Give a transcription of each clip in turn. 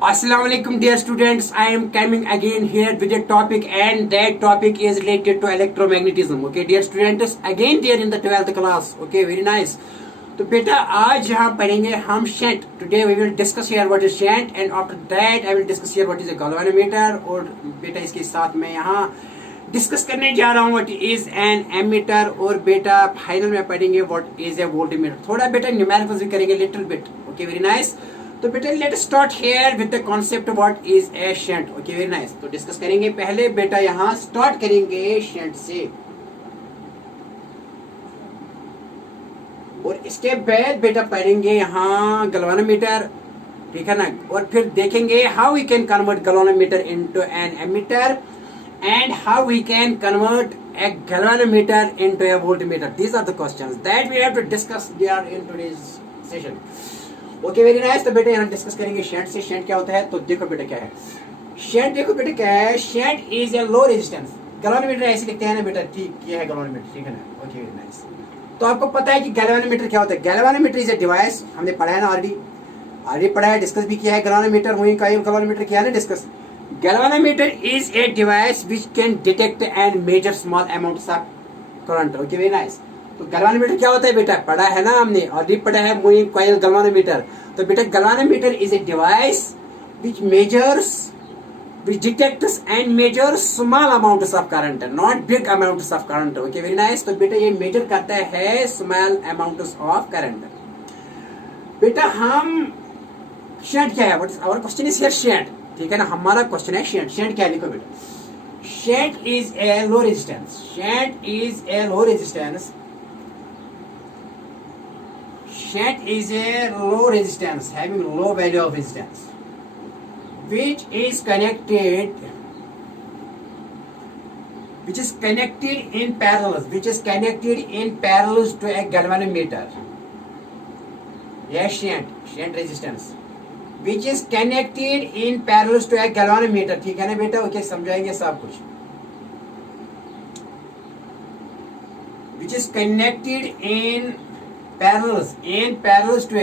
Assalamualaikum dear students, I am coming again here with a topic and that topic is related to electromagnetism. Okay dear students, again they are in the 12th class. Okay, very nice. तो बेटा आज यहाँ पढ़ेंगे हम shunt. Today we will discuss here what is shunt and after that I will discuss here what is a galvanometer. और बेटा इसके साथ मैं यहाँ डिस्कस करने जा रहा हूँ व्हाट इज एन एमीटर. और बेटा फाइनल में पढ़ेंगे व्हाट इज ए वोल्टमीटर. थोड़ा बेटा न्यूमेरिकल्स भी करेंगे little bit. Okay, very nice. तो बेटा let start here with the concept what is a shunt. Okay, very nice. तो डिस्कस करेंगे. पहले बेटा यहाँ स्टार्ट करेंगे शंट से और इसके बाद बेटा पढ़ेंगे यहाँ गैल्वेनोमीटर. ठीक है ना. और फिर देखेंगे how we can convert galvanometer into an ammeter and how we can convert a galvanometer into a voltmeter. These are the questions that we have to discuss there in today's session. Okay, very nice. तो बेटा यहाँ discuss करेंगे shunt से. Shunt क्या होता है तो देखो बेटा क्या है शंट. देखो बेटा क्या है shunt is a low resistance. Galvanometer ऐसे लिखते हैं ना बेटा. ठीक, ये है गैल्वेनोमीटर. ठीक है ना. Okay, very nice. तो आपको पता है कि गैल्वेनोमीटर क्या होता है. Galvanometer is a device. हमने पढ़ा है ना ऑलरेडी पढ़ा है, डिस्कस भी किया है. गैल्वेनोमीटर वही का गैल्वेनोमीटर किया है ना discuss. Galvanometer is a device which can detect and measure small amounts of current. Okay, very nice. तो galvanometer क्या होता है बेटा पढ़ा है ना हमने ऑलरेडी पढ़ा है. Moving coil galvanometer. तो बेटा galvanometer is a device which measures, which detects and measures small amounts of current, not big amounts of current. Okay, very nice. तो बेटा ये measure करता है small amounts of current. बेटा हम शंट क्या है. What is our question is here shunt. ठीक है ना. हमारा क्वेश्चन है शंट. शंट क्या है लिखो बेटा. Shunt is a low resistance. Shunt is a low resistance. Shunt is a low resistance having low value of resistance which is connected in parallel, which is connected in parallel to a galvanometer. Yes, shunt resistance which is connected in parallel to a galvanometer. ठीक है ना बेटा. Okay, समझाएंगे सब कुछ. which is connected in parallel to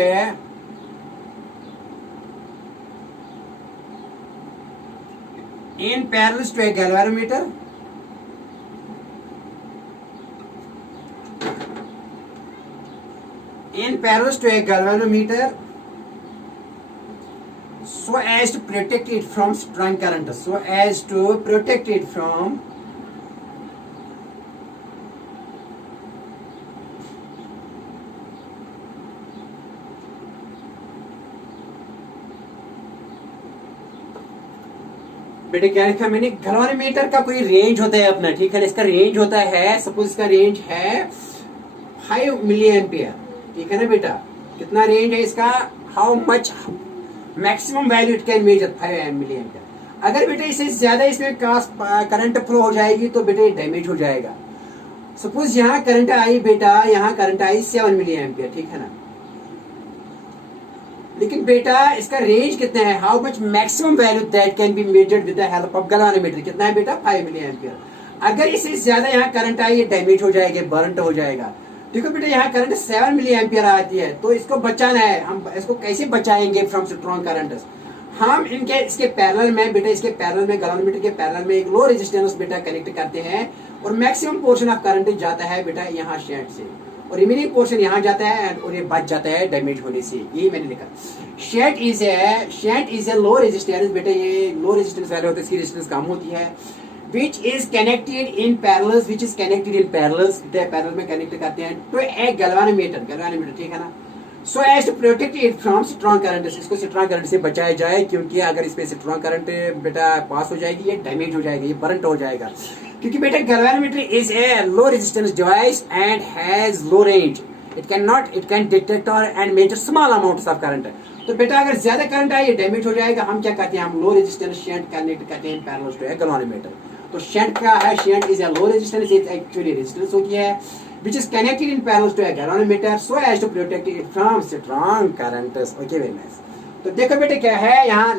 a galvanometer. In parallel to a galvanometer so as to protect it from strong current. So as to protect it from बेटे क्या लिखा मैंने. गैल्वेनोमीटर का कोई रेंज होता है अपना. ठीक है. इसका रेंज होता है, सपोज इसका रेंज है 5 मिली एम्पियर. ठीक है ना बेटा. कितना रेंज है इसका. How much maximum value it can measure 5 milli ampere. अगर बेटा इससे ज्यादा इसमें करंट फ्लो हो जाएगी तो बेटा डैमेज हो जाएगा. सपोज यहाँ करंट आई बेटा, यहाँ करंट आई 7 मिली एम्पियर. ठीक है ना. लेकिन बेटा इसका रेंज कितना है. How much maximum value that can be measured with the help of galvanometer. कितना है बेटा 5 मिली एम्पियर. अगर इससे ज्यादा यहाँ करंट आई ये डैमेज हो जाएगा, बर्न हो जाएगा. देखो बेटा यहाँ करंट 7 मिली एम्पियर आती है तो इसको बचाना है. हम इसको कैसे बचाएंगे फ्रॉम स्ट्रॉन्ग करंट. हम इसके पैरेलल में बेटा, इसके पैरेलल में गैल्वेनोमीटर के पैरेलल में एक लो रेजिस्टेंस बेटा कनेक्ट करते हैं और मैक्सिमम पोर्शन ऑफ करंट जाता है बेटा यहाँ शंट से और रिमेनिंग पोर्शन यहाँ जाता है और ये बच जाता है डैमेज होने से. यही मैंने लिखा. Shunt is a low resistance. बेटा ये लो रेजिस्टेंस वाले होते हैं, इसकी रेजिस्टेंस कम होती है. which is connected in parallel parallel में कनेक्ट करते हैं तो एक गैल्वेनोमीटर. ठीक है ना. so as to protect it from strong current. इसको स्ट्रॉन्ग करंट से बचाया जाए क्योंकि अगर इसमें स्ट्रॉन्ग करंट बेटा पास हो जाएगी ये डैमेज हो जाएगा, ये बर्न हो जाएगा. क्योंकि बेटा galvanometer is a low resistance device and has low range. It can detect and measure small amounts of current. तो बेटा अगर ज्यादा करंट आए ये डैमेज हो जाएगा. हम क्या करते हैं, हम लो रेजिस्टेंस शंट कनेक्ट करते हैं पैरेलल टू ए गैल्वेनोमीटर. तो शंट क्या है. Shunt is a low resistance. It actually resistance होती है which is connected in parallel to a galvanometer so as to protect it from strong currents. Okay, very nice. तो देखो बेटे क्या है यहाँ.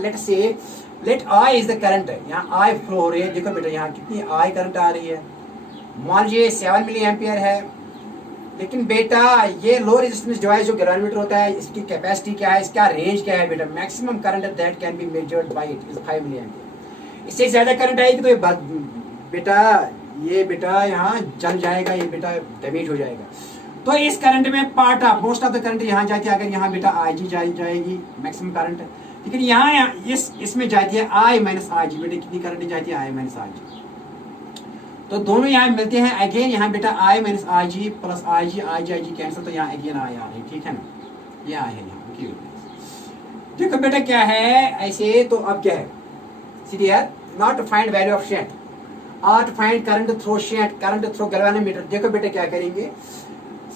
let I is the current है. यहाँ I फ्लो हो रही है. देखो बेटा यहाँ कितनी I करंट आ रही है. मान लीजिए 7 मिली एम्पियर है. लेकिन बेटा ये लो रेजिस्टेंस डिवाइस जो गैल्वेनोमीटर होता है, इसकी कैपेसिटी क्या है, इसका रेंज क्या है बेटा, maximum current that can be measured by it is 5 milli ampere. इससे ज्यादा करंट आएगी तो बेटा यहाँ जल जाएगा, ये बेटा डैमेज हो जाएगा। तो इस करंट में part of most of the current यहाँ जाती है। अगर यहाँ बेटा IG जाएगी मैक्सिमम करंट, लेकिन यहाँ इसमें जाती है I माइनस IG। बेटा कितनी करंट जाती है, I माइनस IG। तो दोनों यहाँ मिलते हैं अगेन, यहाँ बेटा I minus IG plus IG cancel, तो यहाँ अगेन I आ रही, ठीक है ना, ये I है यहाँ। देखो बेटा क्या है ऐसे, तो अब क्या है सीधी है, not to find value of shunt और to find current through shunt, current through galvanometer. देखो बेटा क्या करेंगे,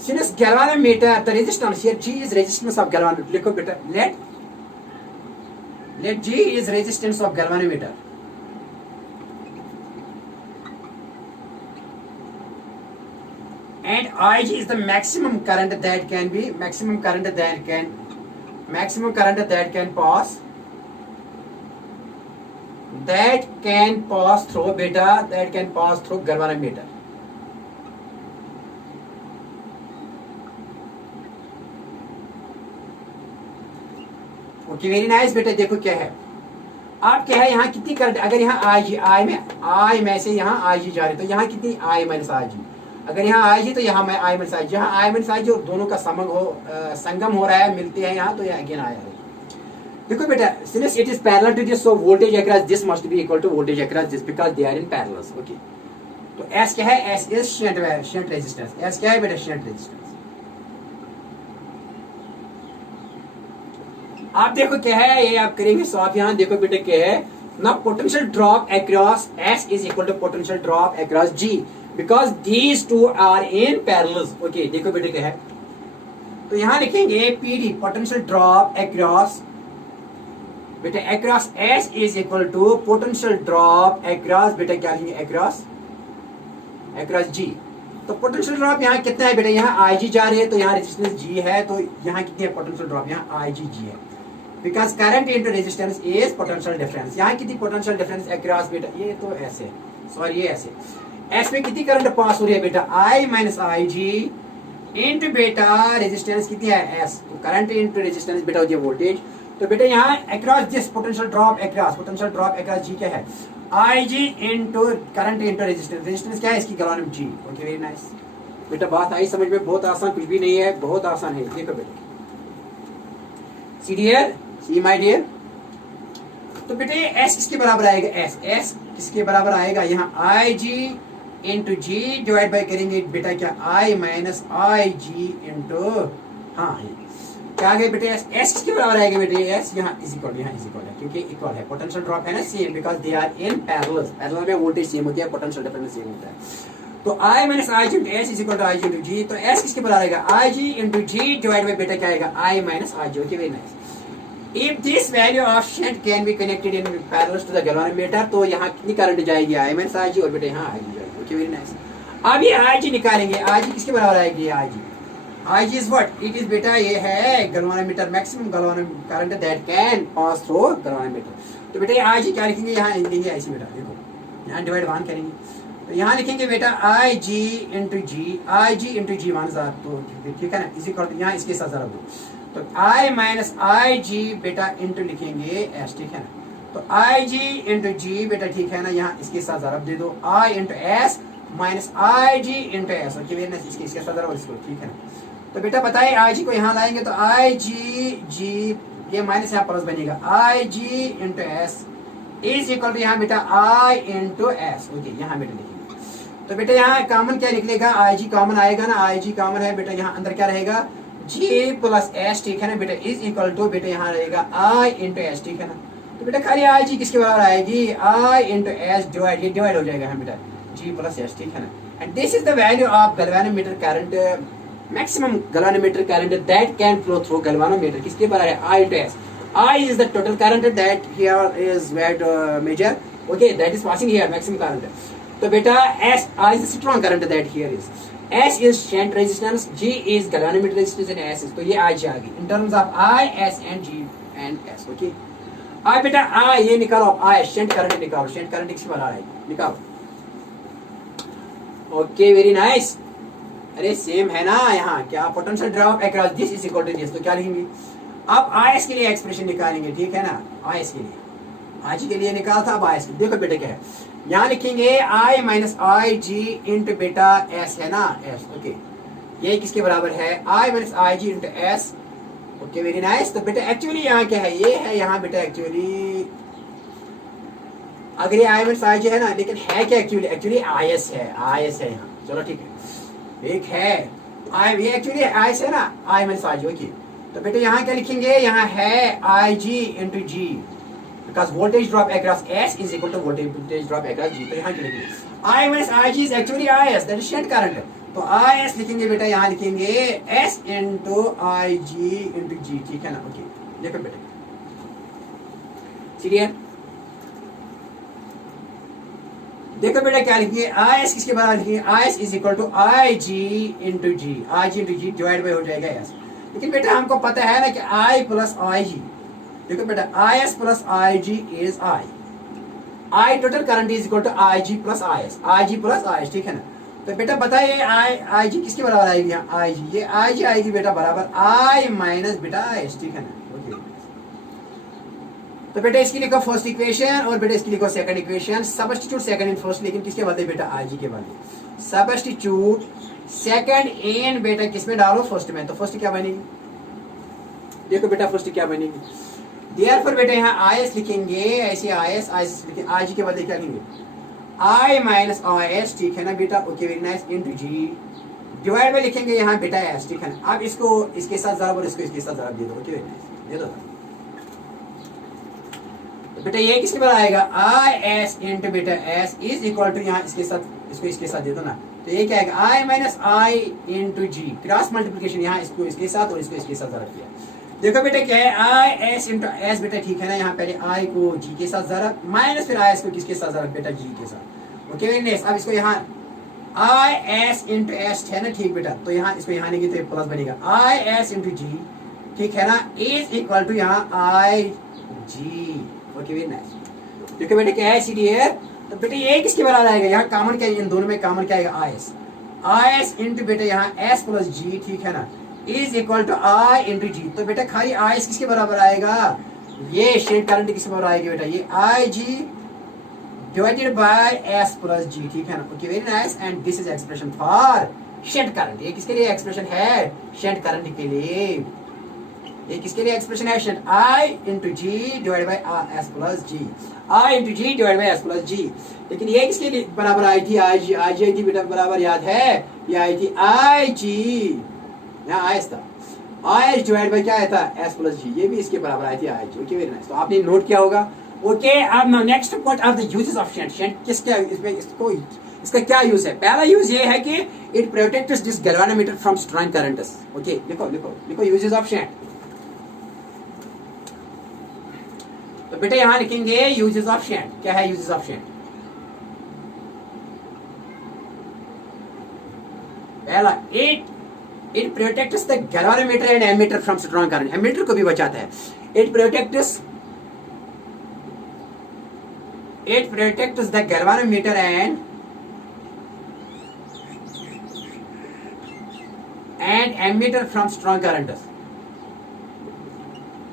since galvanometer the resistance here G is resistance of galvanometer. लिखो बेटा let G is resistance of galvanometer and IG is the maximum current that can pass through galvanometer। Okay very nice बेटा। देखो क्या है, आप क्या है यहाँ कितनी करंट, अगर यहाँ I में से यहाँ IG जा रही, तो यहाँ कितनी I माइनस IG। अगर यहाँ IG तो यहाँ मैं I माइनस IG, यहाँ I माइनस IG और दोनों का संगम हो रहा है, मिलते हैं यहाँ, तो यहाँ अगेन I। देखो बेटा since it is parallel to this, so voltage across this must be equal to voltage across this because they are in parallel। Okay तो S क्या है, S is shunt resistance. S क्या है बेटा, shunt resistance. आप देखो क्या है, ये आप करेंगे, सो आप यहाँ देखो बेटा क्या है ना, potential drop across S is equal to potential drop across G because these two are in parallel. Okay देखो बेटा क्या है, तो यहाँ लिखेंगे PD पोटेंशियल ड्रॉप अक्रॉस बेटा across S is equal to potential drop across बेटा क्या लिखेंगे, अक्रॉस G। तो पोटेंशियल ड्रॉप यहाँ कितना है बेटा, यहाँ IG जा रही है, तो यहाँ रेजिस्टेंस G है, तो यहाँ कितनी है पोटेंशियल ड्रॉप, यहाँ IG है because current into resistance is potential difference. यहाँ कितनी पोटेंशियल डिफरेंस अक्रॉस बेटा, ये तो ऐसे सॉरी ये ऐसे S में कितनी करंट पास हो रही है बेटा, I माइनस IG इंटू बेटा रेजिस्टेंस कितनी है S, तो करंट इंटू रेजिस्टेंस बेटा होती है वोल्टेज। तो बेटा यहाँ across this potential drop across G क्या है, IG into current into resistance क्या है इसकी, galvanometer G। Okay very nice बेटा, बात आई समझ में, बहुत आसान कुछ भी नहीं है, बहुत आसान है। देखो बेटा सी माय डियर, तो बेटे S किसके बराबर आएगा, S किसके बराबर आएगा, यहाँ IG into G divide bye करेंगे बेटा क्या I माइनस IG इंटू, हाँ क्या आ गया बेटे S किसके बराबर आएगा बेटे, S यहाँ इज इक्वल है क्योंकि इक्वल है, पोटेंशियल ड्रॉप है ना same because they are in parallel में वोल्टेज सेम होती है, पोटेंशियल डिफरेंस सेम होता है। तो I minus IG into S is equal to IG into G, तो S किसके बराबर आएगा, IG into G divide by बेटा क्या आएगा, I minus IG। Okay very nice. If this value of shunt can be connected in parallel to the galvanometer, तो यहाँ कितनी करंट जाएगी, I माइनस IG और बेटा यहाँ IG जाएगी। Okay very nice. अब ये IG निकालेंगे, IG किसके बराबर आएगी, IG is what, it is बेटा ये है galvanometer, maximum galvanometer current that can pass through galvanometer। तो बेटा ये IG क्या लिखेंगे, यहाँ लिखेंगे ऐसे बेटा, देखो यहाँ डिवाइड 1 करेंगे, तो यहाँ लिखेंगे बेटा IG इंटू G मान सा, तो ठीक है ना, इसी को यहाँ इसके साथ जरा दो, तो I माइनस IG बेटा इंटू लिखेंगे S, ठीक है ना, तो IG इंटू G बेटा ठीक है ना, यहाँ इसके साथ जरा दे दो I into S minus IG into S। Okay very nice, इसके साथ जरा इसको, ठीक है ना। तो बेटा बताइए IG को यहाँ लाएंगे तो IG ये माइनस यहाँ प्लस बनेगा, IG into S is equal to यहाँ बेटा I इंटू S। ओके यहाँ बेटा लिखेंगे, तो बेटा यहाँ कॉमन क्या निकलेगा, IG कॉमन आएगा ना, IG कॉमन है बेटा, यहाँ अंदर क्या रहेगा G प्लस S, ठीक है ना बेटा, इज इक्वल टू बेटा यहाँ रहेगा I इंटू S, ठीक है ना। तो बेटा खाली IG किसके बराबर आएगी, I इंटू S डिवाइड, ये डिवाइड हो जाएगा यहाँ बेटा G प्लस S, ठीक है ना। And this is the value of galvanometer current, maximum galvanometer current that can flow through galvanometer, किसके बराबर है, I into S। I is the total current that here is where measure, okay, that is passing here maximum current। तो बेटा S, I is the strong current that here is, S is shunt resistance, G is galvanometer resistance and S is, तो ये IG आ गई in terms of I, S and G and S। okay, अब बेटा I ये निकालो, I shunt current निकालो, shunt current किसके बराबर आएगी, निकालो। Okay very nice. अरे सेम है ना, यहाँ क्या potential drop across this is equal to this, तो क्या लिखेंगे? अब आयस के लिए एक्सप्रेशन निकालेंगे, ठीक है ना, आयस के लिए, आज के लिए निकाला था, अब आयस के लिए देखो बेटा क्या है, यहाँ लिखेंगे I minus I G into बेटा एस है ना, एस, ओके, ये किसके बराबर है? I minus I G into S, okay very nice. तो बेटा एक्चुअली यहाँ क्या है, ये है यहाँ बेटा एक्चुअली, अगर ये आई माइनस आई जी है ना, लेकिन है क्या एक्चुअली? एक्चुअली आई एस है, आई एस है यहाँ, चलो ठीक है, एक है आई, ये एक्चुअली आई एस है ना, आई माइनस आई जी, ओके। तो बेटा यहाँ क्या लिखेंगे? यहाँ है I G into G, because voltage drop across S is equal to voltage drop across G. तो यहाँ क्या लिखेंगे? I minus I G is actually I S, that is shunt current. तो आई एस लिखेंगे बेटा, यहाँ लिखेंगे S into I G into G, ठीक है ना, ओके। देखो बेटा क्लियर, देखो बेटा क्या लिखिए, आई एस किसके बराबर लिखिए? I S is equal to I G into G, I G into G divide by हो जाएगा एस। लेकिन बेटा हमको पता है ना कि आई प्लस आई जी, देखो बेटा I S plus I G is I total current is equal to I G plus I S, I G plus I S, ठीक है ना। तो बेटा बताइए आई जी किसके बराबर आएगी? यहाँ आई जी, ये आई जी आएगी बेटा बराबर आई माइनस बेटा आई एस, ठीक है ना, ओके। तो बेटा इसकी लिखो फर्स्ट इक्वेशन और बेटा इसकी लिखो second equation, substitute second in first, लेकिन किसके बदले बेटा? आई जी के बदले। सबस्टिट्यूट सेकंड इन बेटा किसमें डालो? फर्स्ट में। तो फर्स्ट क्या बनेगी? देखो बेटा फर्स्ट क्या बनेगी, देयरफॉर बेटा यहाँ आई एस लिखेंगे, ऐसे आई एस लिखेंगे, आई जी के बदले क्या लिखेंगे? आई माइनस आई एस, ठीक है ना बेटा, okay very nice, into G divide में लिखेंगे यहाँ बेटा एस, ठीक है ना। अब इसको इसके साथ जरा और इसको इसके साथ जरा दे दो, ओके वेरी नाइस, दे दो। तो बेटा ये किसके बराबर आएगा? आई एस इंटू बेटा एस इज इक्वल टू, यहाँ इसके साथ इसको इसके साथ दे दो ना, तो ये क्या आएगा? आई माइनस आई इंटू जी, क्रॉस मल्टीप्लीकेशन, यहाँ इसको इसके साथ और इसको इसके साथ जरा किया। देखो बेटा क्या है? आई एस इंटू एस बेटा, ठीक है ना, यहाँ पहले आई को जी के साथ जरा माइनस, फिर आई एस को किसके साथ जरा बेटा? जी के साथ, ओके वेरी नाइस। अब इसको यहाँ आई एस इंटू एस है ना, ठीक बेटा, तो यहाँ इसको यहाँ नहीं तो प्लस बनेगा, आई एस इंटू जी, ठीक है ना, इज इक्वल टू यहाँ आई जी, ओके वेरी नाइस। देखो बेटा क्या है सीधी है, तो बेटा ये किसके बराबर आएगा? यहाँ कॉमन क्या है? इन दोनों में कॉमन क्या आएगा? आई एस इंटू बेटा यहाँ एस प्लस जी, ठीक है ना, is equal to I into G. तो बेटा खाली आई एस किसके बराबर आएगा? ये शेड करंट किसके बराबर आएगी बेटा? ये I G divided by S plus G, ठीक है ना, okay very nice. And this is expression for shunt current. ये किसके लिए एक्सप्रेशन है? शेड करंट के लिए। ये किसके लिए एक्सप्रेशन है? शेड I into G divide by S plus G, I into G divide by S plus G. लेकिन ये किसके लिए बराबर आई थी? आई जी, आई जी बेटा बराबर याद है, ये आई थी आई जी, यहाँ आई था, आई एस डिवाइड बाय क्या आया था? एस प्लस जी, ये भी इसके बराबर आई थी I G, okay very nice. तो आपने नोट किया होगा, ओके। अब next what are the uses of shunt? Shunt किसका इसमें इसको इसका क्या यूज है? पहला यूज ये है कि it protects this galvanometer from strong currents, okay. लिखो लिखो लिखो यूजेस ऑफ शंट। तो बेटा यहां लिखेंगे यूजेस ऑफ शंट। क्या है यूजेस ऑफ शंट? पहला, it protects the galvanometer and ammeter from strong current. Ammeter को भी बचाता है। It protects the galvanometer and ammeter from strong currents।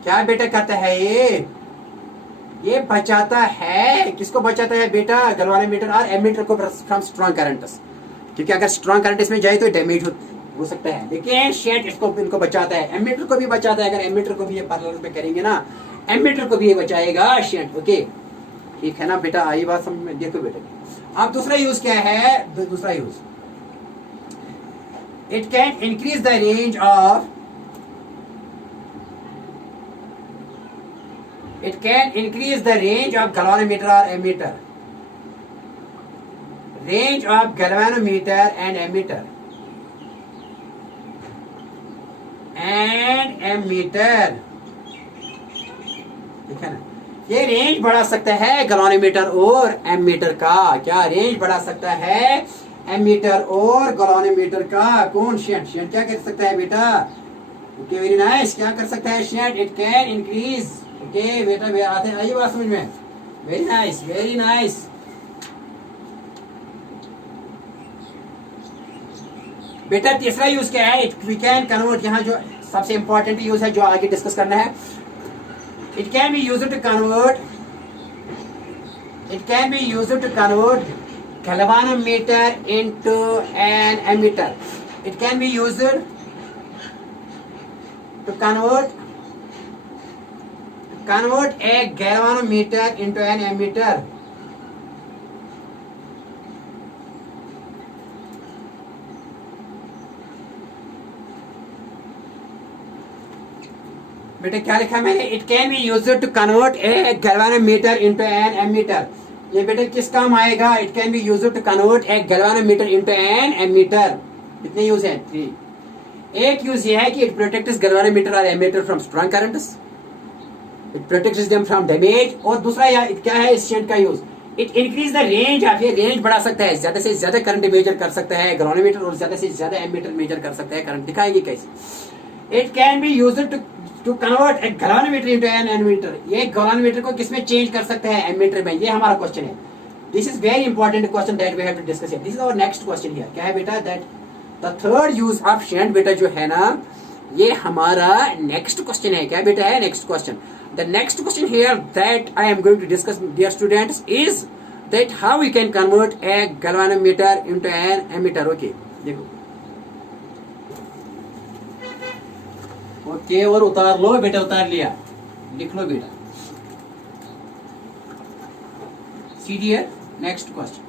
क्या बेटा करता है ये बचाता है, किसको बचाता है बेटा? गैल्वेनोमीटर और एमीटर को फ्रॉम स्ट्रॉन्ग करंट्स, क्योंकि अगर स्ट्रॉन्ग करंट इसमें जाए तो डैमेज हो सकता है। लेकिन शेड इसको इनको बचाता है, एमीटर को भी बचाता है। अगर एमीटर को भी ये पैरेलल में करेंगे ना, एमीटर को भी ये बचाएगा शेड, ओके, ठीक है ना बेटा। आई बात समझ में? देखो बेटा अब दूसरा यूज क्या है? दूसरा use, it can increase the range of galvanometer और ammeter, range of galvanometer and ammeter ठीक है ना। ये रेंज बढ़ा सकता है गैल्वेनोमीटर और एमीटर का। क्या रेंज बढ़ा सकता है? एमीटर और गैल्वेनोमीटर का। कौन? शंट। शंट क्या कर सकता है बेटा? Okay very nice. क्या कर सकता है shunt? It can increase, okay बेटा आते हैं, आइए बात समझ में। Very nice, very nice. बेटा तीसरा यूज क्या है, वी कैन कन्वर्ट, यहाँ जो सबसे इंपॉर्टेंट यूज है जो आगे डिस्कस करना है, it can be used to convert, it can be used to convert galvanometer into an ammeter. It can be used to convert a galvanometer into an ammeter. बेटे क्या लिखा मैंने, it can be used to convert a galvanometer into an ammeter. ये बेटे किस काम आएगा, it can be used to convert a galvanometer into an ammeter. कितने यूज है, 3। एक यूज ये है कि इट प्रोटेक्ट्स गैल्वानोमीटर और ammeter from strong currents, it protects them from damage. और दूसरा यहाँ क्या है इस शेड का use, it increase the range, आप ये रेंज बढ़ा सकता है, ज्यादा से ज्यादा करंट मेजर कर सकता है गैल्वानोमीटर और ज्यादा से ज्यादा एमीटर मेजर कर सकता है करंट। दिखाएंगे कैसे। It can be used to convert a galvanometer into an ammeter. ये गैल्वानोमीटर को किसमें चेंज कर सकते हैं, एमीटर में। ये हमारा क्वेश्चन है। This is very important question that we have to discuss here. This is our next question here. क्या है बेटा, that the third use of shunt बेटा जो है ना, ये हमारा नेक्स्ट क्वेश्चन है। क्या बेटा है next question. The next question here that I am going to discuss dear students is that how we can convert a galvanometer into an ammeter. Okay देखो, ओके और उतार लो बेटा, उतार लिया, लिख लो बेटा। See dear next question.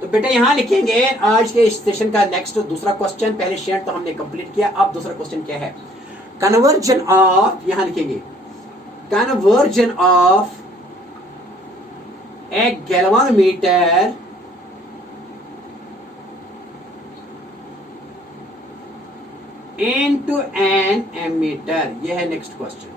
तो बेटा यहां लिखेंगे आज के इस सेशन का नेक्स्ट दूसरा क्वेश्चन। पहले शेयर तो हमने कंप्लीट किया, अब दूसरा क्वेश्चन क्या है, कन्वर्जन ऑफ, यहां लिखेंगे conversion of a galvanometer into an ammeter। ये है next question.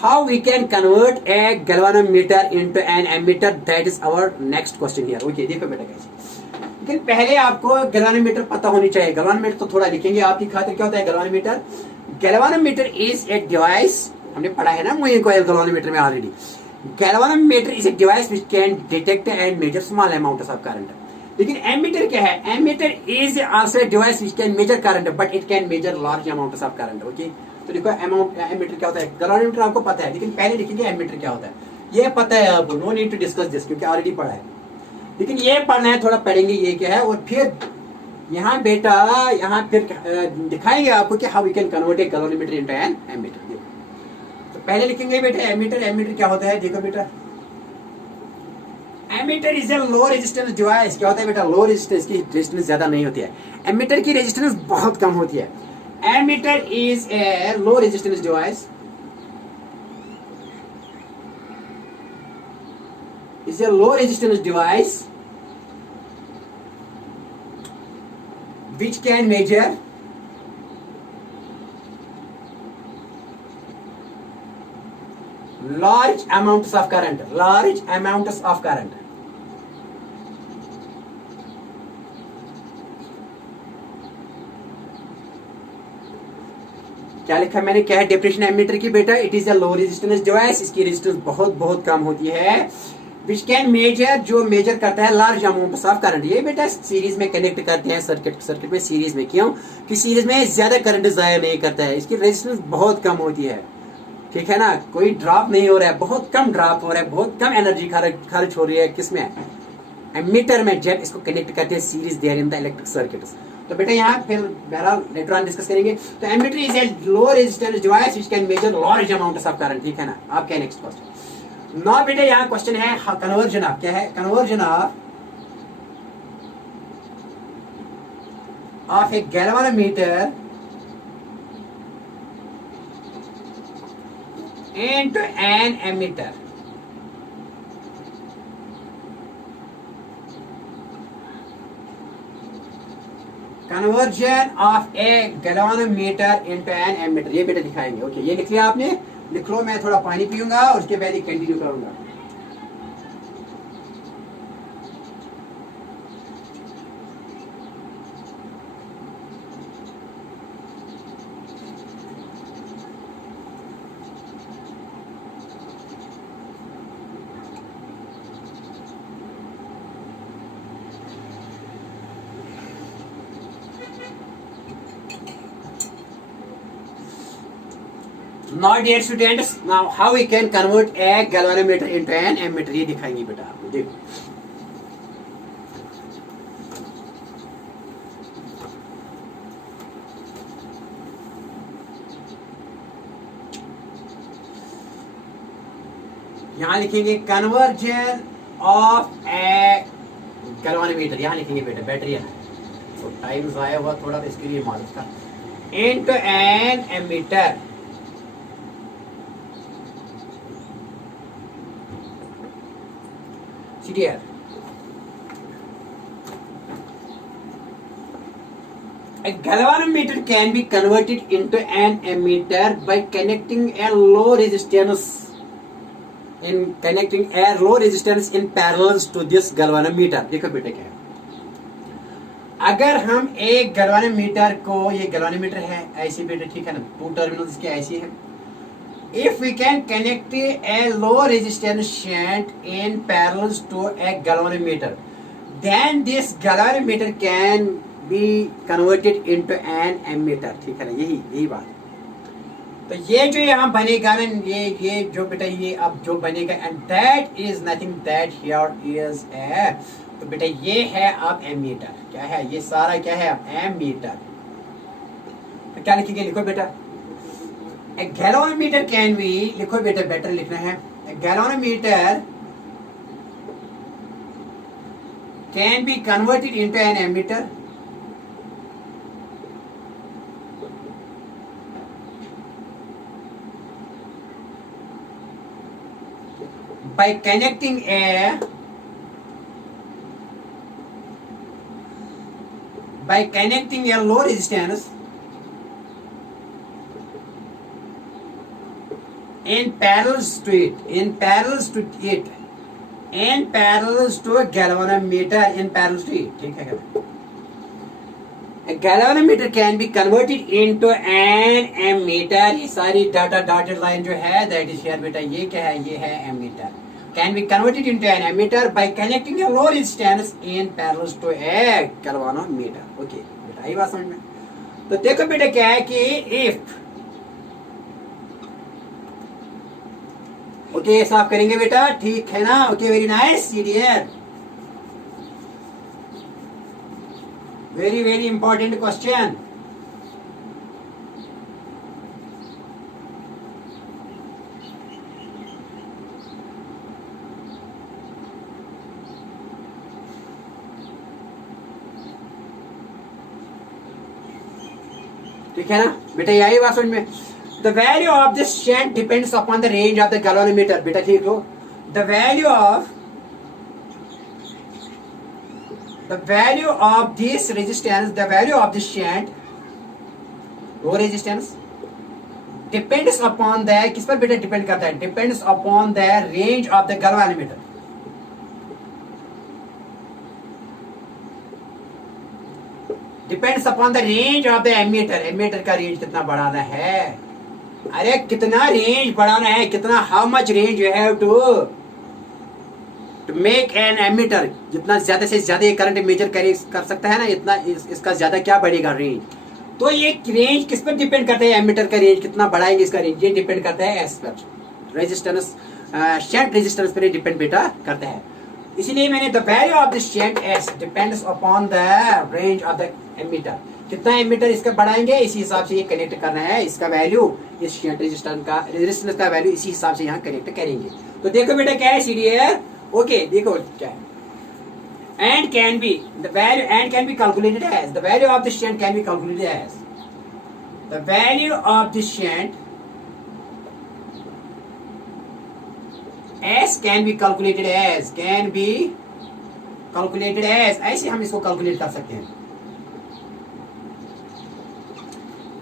How we can convert a galvanometer into an ammeter, that is our next question here. Okay देखो बेटा कैसे, लेकिन पहले आपको गैल्वानोमीटर पता होनी चाहिए। गैल्वानोमीटर तो थोड़ा लिखेंगे आपकी खातिर। क्या होता है galvanometer, galvanometer is a device, हमने पढ़ा है ना मोइन कॉइल गैल्वानोमीटर में already. Galvanometer is a device which can detect and measure small amounts of current. लेकिन एमीटर क्या है, ammeter is also a device which can measure current but it can measure large amounts of current. Okay तो देखो amount, ammeter क्या होता है, galvanometer आपको पता है, लेकिन पहले लिखेंगे एमीटर क्या होता है। ये पता है आपको, no need to discuss this क्योंकि ऑलरेडी पढ़ा है, लेकिन ये पढ़ना है, थोड़ा पढ़ेंगे ये क्या है। और फिर यहाँ बेटा यहाँ फिर दिखाएंगे आपको कि how we can convert a galvanometer into an ammeter. तो पहले लिखेंगे बेटा एमीटर। एमीटर क्या होता है, देखो बेटा ammeter is a low resistance device. क्या होता है बेटा, लो रेजिस्टेंस, की रेजिस्टेंस ज्यादा नहीं होती है, एमीटर की रेजिस्टेंस बहुत कम होती है। Ammeter is a low resistance device, is a low resistance device which can measure large amounts of current, large amounts of current। क्या लिखा मैंने, क्या है डेफिनेशन एमीटर की बेटा, it is a low resistance device, इसकी रेजिस्टेंस बहुत बहुत कम होती है। विच कैन मेजर, जो मेजर करता है लार्ज अमाउंट ऑफ करंट। ये बेटा सीरीज में कनेक्ट करते हैं सर्किट में सीरीज में। क्यों कि सीरीज में ज्यादा करंट जाया नहीं करता है, इसकी रेजिस्टेंस बहुत कम होती है। ठीक है ना, कोई ड्रॉप नहीं हो रहा है, बहुत कम ड्रॉप हो रहा है, बहुत कम एनर्जी खर्च हो रही है किसमें, एमीटर में, जब इसको कनेक्ट करते हैं series there in the electric circuits. तो बेटा यहाँ फिर बहरहाल लेटर ऑन डिस्कस करेंगे। तो ammeter is a low resistance device which can measure large amount of current. ठीक है ना, आपका नेक्स्ट क्वेश्चन। नौ बेटे यहाँ क्वेश्चन है कन्वर्जन ऑफ, क्या है, conversion of a galvanometer into an ammeter। Conversion of a galvanometer into an ammeter। ये बेटा दिखाएंगे। ओके ये लिख लिया आपने, लिख लो, मैं थोड़ा पानी पीऊंगा और उसके बाद ही कंटिन्यू करूंगा। Now dear students, now how we can convert a galvanometer into an ammeter, ये दिखाएंगे बेटा आपको। देखो यहाँ लिखेंगे कन्वर्जन ऑफ ए गैल्वेनोमीटर, यहाँ लिखेंगे बेटा, बैटरी है तो टाइम ज़ाया हुआ थोड़ा, तो इसके लिए मालूम था, into an ammeter. CDR a galvanometer can be converted into an ammeter by connecting a low resistance in parallel to this galvanometer। देखो बेटे क्या है, अगर हम एक गैल्वेनोमीटर को, ये गैल्वेनोमीटर है ऐसे बेटे, ठीक है ना, 2 टर्मिनल्स के ऐसे है। If we can connect a low resistance shunt in parallel to a galvanometer, then this galvanometer can be converted into an ammeter। ठीक है ना, यही बात। तो ये जो यहाँ बनेगा ना, ये जो बेटा ये अब जो बनेगा, and that is nothing that here is a, तो बेटा ये है अब एमीटर। क्या है ये सारा, क्या है अब एमीटर। तो क्या लिखेंगे, लिखो बेटा, a galvanometer can be, लिखो बेटा, बेटर लिखना है, a galvanometer can be converted into an ammeter by connecting a low resistance in parallel to a galvanometer, in parallel to it। ठीक है, a galvanometer can be converted into an ammeter। ये सारी data dotted line जो है, that is here बेटा, ये क्या है, ये है ammeter। Can be converted into an ammeter by connecting a low resistance in parallel to a galvanometer। Okay बेटा, आई बात समझ में। तो देखो बेटा क्या है कि if, ओके साफ करेंगे बेटा, ठीक है ना, okay very nice CDR, very very important question. ठीक है ना बेटा, यही बात समझ में। The value of this shunt depends upon the range of the galvanometer। बेटा ठीक हो, the value of this resistance, the value of this shunt, low resistance, depends upon the, किस पर बेटा डिपेंड करता है, depends upon the range of the galvanometer। Depends upon the range of the ammeter, ammeter का range कितना बढ़ाना है, अरे कितना रेंज बढ़ाना है, कितना, how much range you have to make an ammeter, जितना ज्यादा से ज्यादा ये करंट मेजर कर सकता है ना, इतना इसका ज्यादा क्या बढ़ेगा रेंज। तो ये रेंज किस पर डिपेंड करता है, एमीटर का रेंज कितना बढ़ाएंगे इसका रेंज, ये डिपेंड करता है एस पर, रेजिस्टेंस, शंट रेजिस्टेंस पर डिपेंड बेटा करता है। इसीलिए मैंने the value of the shunt S depends upon the range of the ammeter, कितना एमीटर इसका बढ़ाएंगे इसी हिसाब से ये कनेक्ट करना है, इसका वैल्यू, इस शंट रेजिस्टेंस का वैल्यू इसी हिसाब से यहाँ कनेक्ट करेंगे। तो देखो बेटा क्या है CDR, ओके देखो क्या है, and can be calculated as, the value of the shunt can be calculated as, the value of the shunt S can be calculated as, ऐसे हम इसको कैलकुलेट कर सकते हैं,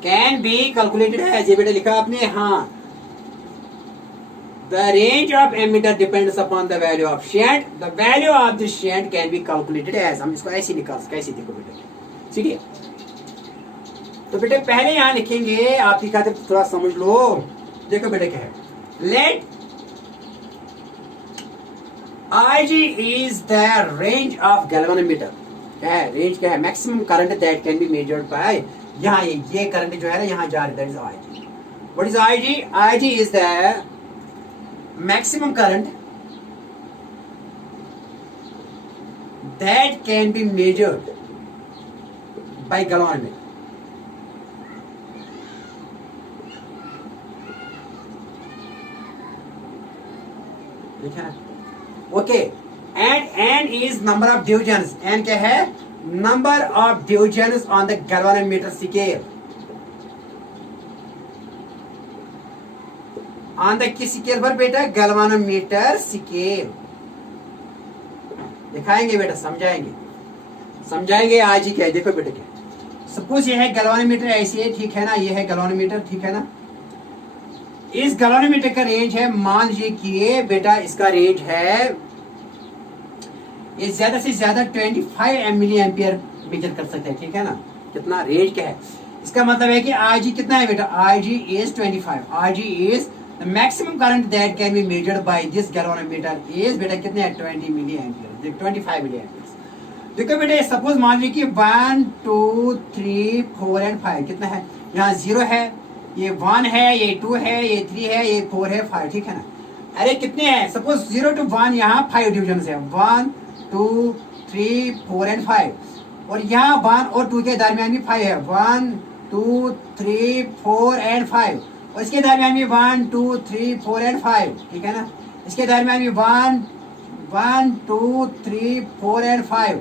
can be calculated as, ये बेटा लिखा आपने, हाँ, the range of ammeter depends upon the value of shunt, the value of the shunt can be calculated as, हम इसको ऐसे निकाल, कैसे देखो बेटा, ठीक है। तो बेटे पहले यहाँ लिखेंगे, आप की खातिर थोड़ा समझ लो, देखो बेटे क्या है, let Ig is the range of galvanometer, क्या है रेंज, क्या है maximum current that can be measured by, यहाँ ये करंट जो है ना यहाँ जा रहा है, that is Ig, What is IG? IG is the maximum current that can be measured by galvanometer. ठीक है ना? Okay, and is number of divisions. And क्या है? Number of divisions on the galvanometer scale. On the किस scale पर बेटा? Galvanometer scale. दिखाएंगे बेटा, समझाएंगे आज ही. क्या है देखो बेटा, क्या सपोज ये है गैल्वेनोमीटर, ऐसी है, ठीक है ना? ये है गैल्वेनोमीटर, ठीक है ना? इस गैल्वेनोमीटर का रेंज है, मान लीजिए कि बेटा इसका रेंज है, ये ज्यादा से ज्यादा 25 मिली एम्पियर मेजर कर सकते हैं, ठीक है ना? कितना रेंज क्या है? इसका मतलब है कि आईजी कितना है बेटा? IG is 25. IG is the maximum current that can be measured by this galvanometer is बेटा कितने है? 20 मिली एम्पियर, 25 मिली एम्पियर. देखो बेटा, सपोज मान लीजिए कि 1 2 3 4 एंड 5 कितना है? यहाँ 0 है, ये 1 है, ये 2 है, ये 3 है, ये 4 है, 5, ठीक है ना? अरे कितने हैं? सपोज 0 to 1 यहाँ 5 डिविजन है, 1 2 3 4 एंड 5. और यहाँ 1 और 2 के दरमियान भी 5 है, 1 2 3 4 एंड 5. और इसके दरमियान भी 1 2 3 4 एंड 5, ठीक है ना? इसके दरमियान भी 1 2 3 4 एंड 5,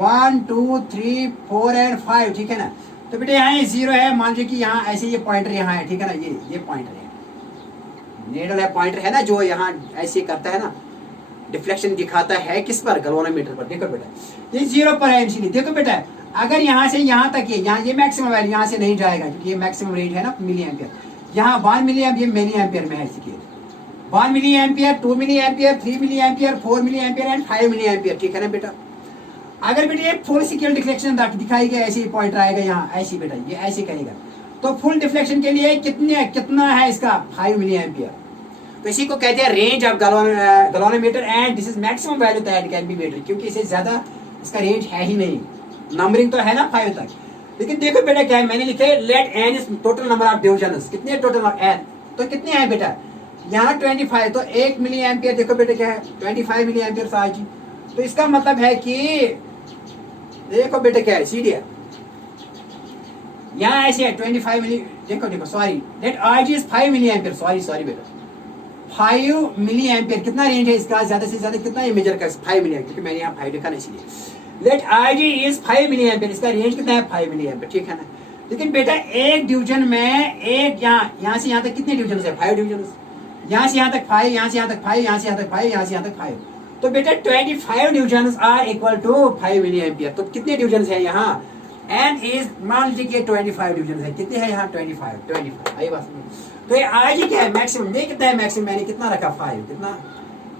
1 2 3 4 एंड 5, ठीक है ना? तो बेटा यहाँ ये 0 है, मान लीजिए कि यहाँ ऐसे ये पॉइंटर यहाँ है, ठीक है ना? ये पॉइंटर है, नीडल है, पॉइंटर है ना, जो यहाँ ऐसे करता है ना, डिफ्लेक्शन दिखाता है किस पर? गैल्वेनोमीटर पर. देखो बेटा ये 0 पर है, इसीलिए देखो बेटा अगर यहाँ से यहाँ तक यहाँ ये मैक्सिमम वैल्यू यहाँ से नहीं जाएगा, क्योंकि ये मैक्सिमम रेंज है ना मिली एम्पियर. यहाँ 1 मिली एम्पियर, ये मिली एम्पियर में है, इसलिए 1 milliampere, 2 milliampere, 3 milliampere, 4 milliampere and 5 milli ampere, ठीक है ना बेटा? अगर बेटा ये फुल स्केल डिफ्लेक्शन दिखाई गया, ऐसे पॉइंटर आएगा यहाँ, ऐसे बेटा ये ऐसे करेगा, तो फुल डिफ्लेक्शन के लिए कितना है इसका? 5 मिली एम्पियर. तो इसी को कहते हैं range of galvanometer and this is maximum value that can be measured, क्योंकि इससे ज्यादा इसका रेंज है ही नहीं. नंबरिंग तो है ना 5 तक. लेकिन देखो बेटा क्या है, मैंने लिखा है let N is total number of divisions. कितने टोटल एन? तो कितने हैं बेटा? यहाँ 25, तो 1 मिली एम्पियर. देखो बेटा क्या है? 25 मिली एम्पियर से आईजी. तो इसका मतलब है कि देखो बेटा क्या है, सीधी है, यहाँ ऐसे है 25 मिली. देखो sorry, let I G is 5 milli ampere. Sorry बेटा 5 मिली एम्पियर. कितना रेंज है इसका? ज्यादा से ज्यादा कितना ये मेजर कर? 5 मिली एम्पियर, क्योंकि मैंने यहाँ 5 लिखा ना, इसलिए let I G is 5 milli ampere. इसका रेंज कितना है? 5 मिली एम्पियर, ठीक है ना? लेकिन बेटा एक डिवीजन में एक यहाँ से यहाँ तक कितने डिवीजन है? 5 डिवीजन. यहाँ से यहाँ तक 5, यहाँ से यहाँ तक 5, यहाँ से यहाँ तक 5, यहाँ से यहाँ तक 5. तो बेटा 25 divisions are equal to 5 milli ampere. तो कितने डिविजन्स है यहाँ? एन इज, मान लीजिए कि 25 डिविजन्स है. कितने हैं यहाँ? 25. आई बात. तो ये आज क्या है? मैक्सिमम. ये कितना है मैक्सिमम? मैंने कितना रखा? 5. कितना?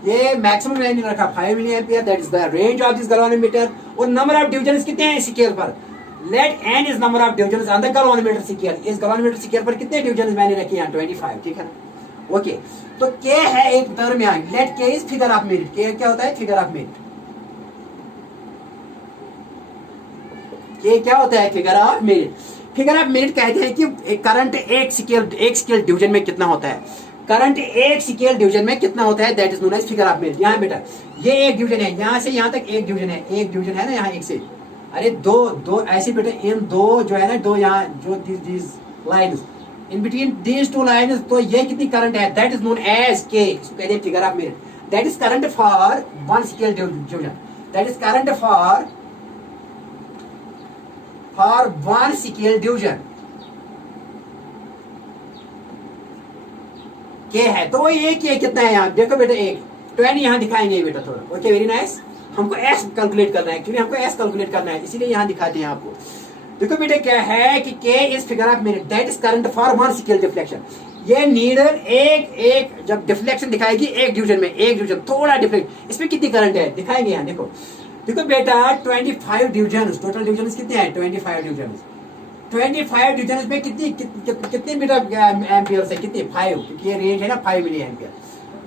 ये मैक्सिमम मैंने रखा 5 milli ampere. That is the range of this galvanometer. और नंबर ऑफ डिविजन्स कितने हैं स्केल पर? Let N is number of divisions on the galvanometer scale. इस गैल्वेनोमीटर स्केल पर कितने डिविजन्स मैंने रखे यहाँ? 25, ठीक है ना? ओके, तो के है एक टर्म यहाँ. लेट के इज फिगर ऑफ मेरिट. के क्या होता है? Figure of merit. के क्या होता है? Figure of merit. Figure of merit कहते हैं कि करंट एक स्केल डिवीजन में कितना होता है. करंट एक स्केल डिवीजन में कितना होता है, that is known as figure of merit. यहाँ बेटा ये एक डिवीजन है, यहाँ से यहाँ तक एक डिवीजन है. एक डिवीजन है ना यहाँ, एक से. अरे दो ऐसे बेटा, इन दो जो है ना, दो यहाँ जो this lines in between these two lines, तो ये कितनी करंट है, दैट इज नोन एज के. इसको कहते हैं figure of merit. That is current for one scale division. That is current for one scale division. के है तो वही एक ही. कितना है यहाँ? देखो बेटा एक 20 यहाँ दिखाएंगे बेटा थोड़ा. Okay, very nice. हमको एस कैलकुलेट करना है, क्योंकि हमको एस कैलकुलेट करना है, इसीलिए यहाँ दिखाते हैं आपको. देखो बेटा क्या है कि के is figure of merit. That is current for one scale deflection. ये नीडल एक जब डिफ्लेक्शन दिखाएगी एक डिवीजन थोड़ा डिफ्लेक्ट, इसमें कितनी करंट है दिखाएंगे यहाँ. देखो बेटा 25 डिवीजन. टोटल डिवीजन कितने हैं? 25 डिवीजन. 25 डिवीजन में कितने बेटा एम्पियर है? कितने? 5, क्योंकि ये रेंज है ना 5 मिली एम्पियर.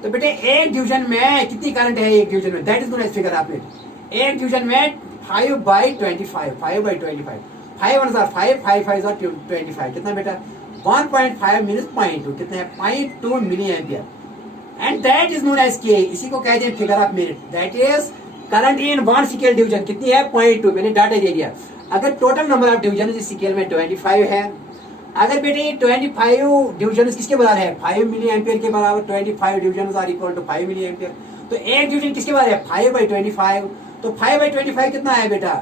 तो बेटे एक डिवीजन में कितनी करंट है? एक डिवीजन में. That is known as figure of merit. एक डिवीजन में 5/25. 5/25. 5 1 5, 5 5 25. कितना बेटा? 1.5 मीन्स 0.2 कितने हैं 0.2 milliampere and that is known as K, इसी को कहते हैं figure of merit. That is current in one scale division कितनी है 0.2, मैंने डाटा दे दिया। अगर टोटल नंबर ऑफ डिवीजन इस स्केल में 25 है, अगर बेटे 25 डिवीजन किसके बराबर है 5 मिली एम्पियर के बराबर, 25 division are equal to 5 milli ampere, तो एक डिवीजन किसके बराबर है 5/25, तो 5/25 कितना है बेटा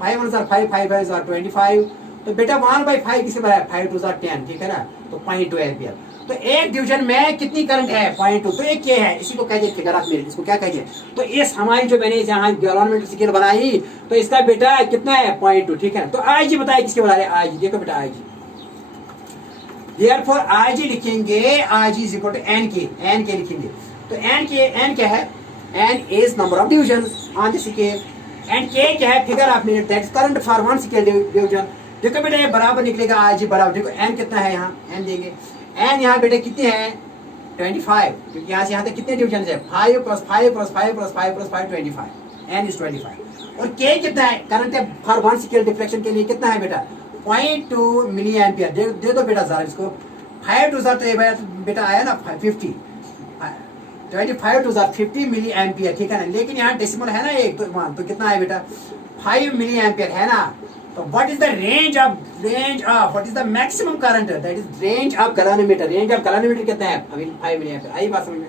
5 1 5 5 5 25, तो बेटा 1/5 किसके बराबर है 5 2 10, ठीक है ना, तो 0.2 एम्पियर। तो एक डिवीजन में कितनी करंट है 0.2, तो एक क्या है, इसी को कहते हैं फिगर ऑफ मेरिट, इसको क्या कहते हैं। तो इस हमारी जो मैंने यहाँ गैलोनमीटर स्केल बनाई, तो इसका बेटा कितना है 0.2, ठीक है ना। तो आई जी बताइए किसके बराबर है आई जी, देखो बेटा I ji, therefore I G लिखेंगे I G is equal to N K लिखेंगे। तो एन क्या है, N is number of divisions on the scale and K क्या है figure of merit, that is current for one scale division. देखो बेटा ये बराबर निकलेगा आई जी बराबर, देखो एन कितना है यहाँ एन देंगे, एन यहाँ बेटे कितने हैं 25, क्योंकि यहाँ से यहाँ तक कितने डिवीजन है 5 + 5 + 5 + 5 + 5 25, एन इज 25। और के कितना है करंट है फॉर वन स्केल डिफ्लेक्शन के लिए कितना है बेटा 0.2 मिली एम्पियर। दे दो बेटा जरा इसको, 5 2 तो ये बेटा आया ना 50, 25 2 50 मिली एम्पियर, ठीक है ना। लेकिन यहाँ डेसिमल है ना एक, तो कितना है बेटा 5 मिली एम्पियर है ना। तो what is the range of what is the maximum current, that is range of galvanometer, range of galvanometer कितना है 5 मिली एम्पियर। आई बात समझ में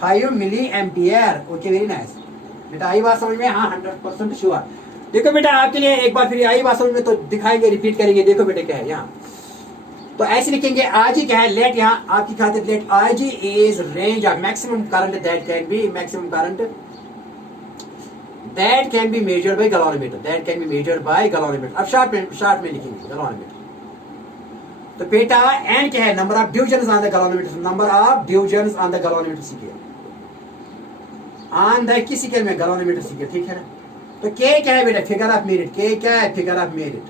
5 milli ampere, okay very nice बेटा, आई बात समझ में, हाँ 100% श्योर। देखो बेटा आपके लिए एक बार फिर आई बात समझ में तो दिखाएंगे, रिपीट करेंगे। देखो बेटे क्या है यहाँ, तो ऐसे लिखेंगे आई जी क्या है, लेट यहाँ आपकी खातिर let I G is range of maximum current that can be maximum current that can be measured by galvanometer, that can be measured by galvanometer। अब शॉर्ट में लिखेंगे galvanometer। तो बेटा n क्या है number of divisions on the galvanometer, number of divisions on the galvanometer scale, on the किस scale में galvanometer scale, ठीक है ना। तो k क्या है बेटा फिगर ऑफ मेरिट, k क्या है फिगर ऑफ मेरिट।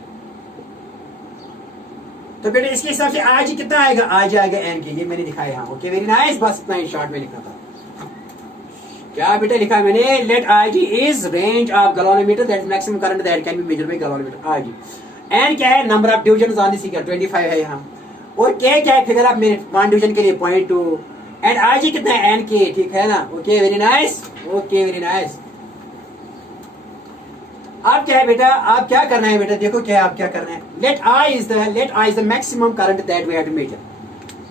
तो बेटा इसके हिसाब से आज कितना आएगा, आज आएगा n के, ये मैंने दिखाया यहाँ, ओके वेरी नाइस, बस इतना ही शॉर्ट में लिखना था। क्या बेटा लिखा मैंने, let I G is range of galvanometer that is maximum current that can be measured by galvanometer. I G N क्या है number of division on the scale 25 है यहाँ, और के क्या है figure of merit one division के लिए 0.2 and I G कितना है एन के, ठीक है ना, okay very nice, okay very nice. अब क्या है बेटा, आप क्या करना है बेटा, देखो क्या आप क्या करना है, let I is the maximum current that we have to measure,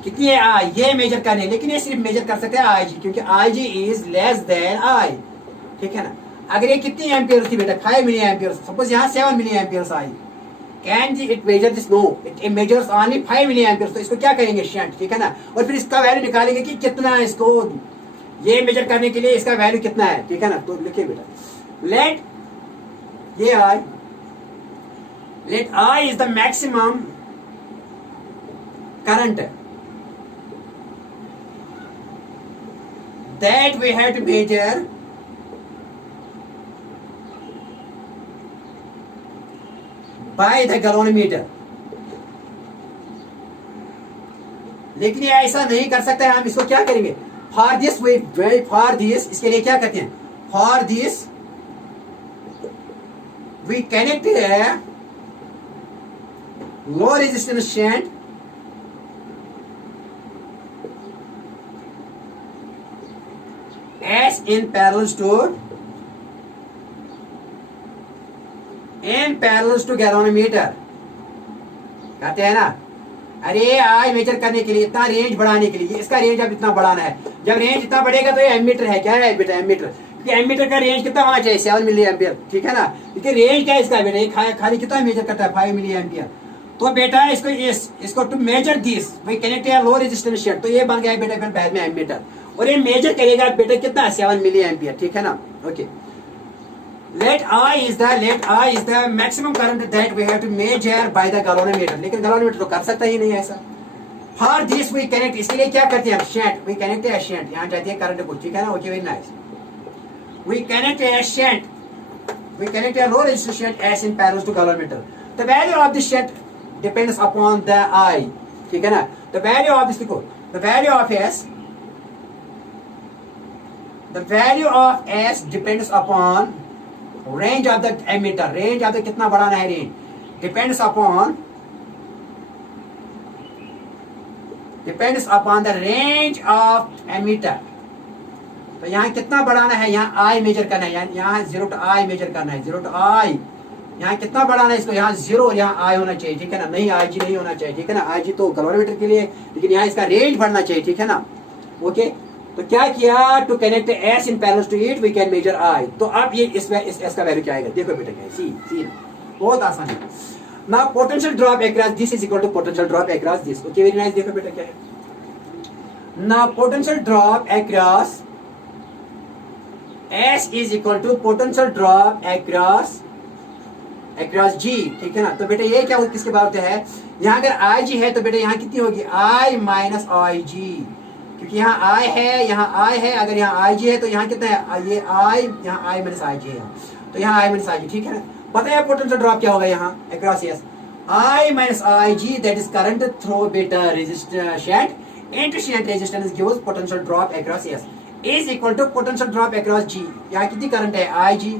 कितनी है आई ये मेजर करने, लेकिन ये सिर्फ मेजर कर सकते हैं आई जी, क्योंकि I G is less then I, ठीक है ना। अगर ये कितनी एम्पियर थी बेटा 5 मिली एम्पियर, सपोज यहाँ 7 milliampere I, can G it measure this, no it measures only 5 milli ampere, तो इसको क्या करेंगे शंट, ठीक है ना, और फिर इसका वैल्यू निकालेंगे कि कितना है, इसको ये मेजर करने के लिए इसका वैल्यू कितना है, ठीक है ना। तो लिखिए बेटा लेट ये I, let I is the maximum current that we have to measure by the galvanometer। लेकिन ये ऐसा नहीं कर सकते, हम इसको क्या करेंगे, फॉर दिस इसके लिए क्या करते हैं, for this we connect low resistance shunt as in parallel to galvanometer कहते हैं ना। अरे आई मेजर करने के लिए इतना रेंज बढ़ाने के लिए, इसका रेंज अब इतना बढ़ाना है, जब रेंज इतना बढ़ेगा तो ये एमीटर है, क्या है बेटा एमीटर, क्योंकि एमीटर का रेंज कितना होना चाहिए 7 मिली एम्पियर, ठीक है ना, क्योंकि रेंज क्या है इसका बेटा, ये खाली कितना मेजर करता है 5 मिली एम्पियर। तो बेटा इसको to measure this we connect low resistance shunt, तो ये बन गया बेटा फिर बाद में एमीटर, और ये मेजर करेगा बेटा कितना 7 मिली एम्पियर, ठीक है ना, okay. Let I is the maximum current that we have to measure by the galvanometer, लेकिन गैलोनोमीटर तो कर सकता ही नहीं ऐसा। फॉर दिस वी कनेक्ट, इसके लिए क्या करते हैं हम शंट, वी कनेक्ट है शंट, यहाँ जाती है करंट को, ठीक है ना, okay very nice. We connect है शंट, वी कनेक्ट है low resistance shunt as in parallel to galvanometer. The value of this shunt depends upon the I, ठीक है ना। द वैल्यू ऑफ दिस देखो, the value of S, the value of S depends upon range of the emitter, range of the कितना बढ़ाना है range, depends upon depends upon the range of ammeter. तो यहाँ कितना बढ़ाना है, यहाँ आई मेजर करना है, यहाँ 0 to I मेजर करना है, 0 to I। यहाँ कितना बढ़ाना है इसको, यहाँ 0 और यहाँ आई होना चाहिए, ठीक है ना, नहीं आई जी नहीं होना चाहिए, ठीक है ना, आई जी तो गैल्वेनोमीटर के लिए, लेकिन यहाँ इसका रेंज बढ़ना चाहिए, ठीक है ना। ओके, तो क्या किया, to connect S in parallel to it we can measure I. तो अब ये इसमें इस एस का वैल्यू क्या आएगा, देखो बेटा क्या है, सी बहुत आसान है। Now potential drop across this is equal to potential drop across this. Okay very nice, देखो बेटा क्या है। Now potential drop across S is equal to potential drop across G, ठीक है ना। तो बेटा ये क्या किसके बात है, यहाँ अगर IG है तो बेटा यहाँ कितनी होगी, I माइनस IG, क्योंकि यहाँ I है, यहाँ I है, अगर यहाँ IG है तो यहाँ कितना है, ये I, यहाँ I माइनस IG है, तो यहाँ I माइनस IG, ठीक है ना। पता है पोटेंशियल ड्रॉप क्या होगा यहाँ across S, I minus IG that is current through बेटा resistor shunt into shunt resistance gives potential drop across S is equal to potential drop across G। यहाँ कितनी करंट है, IG,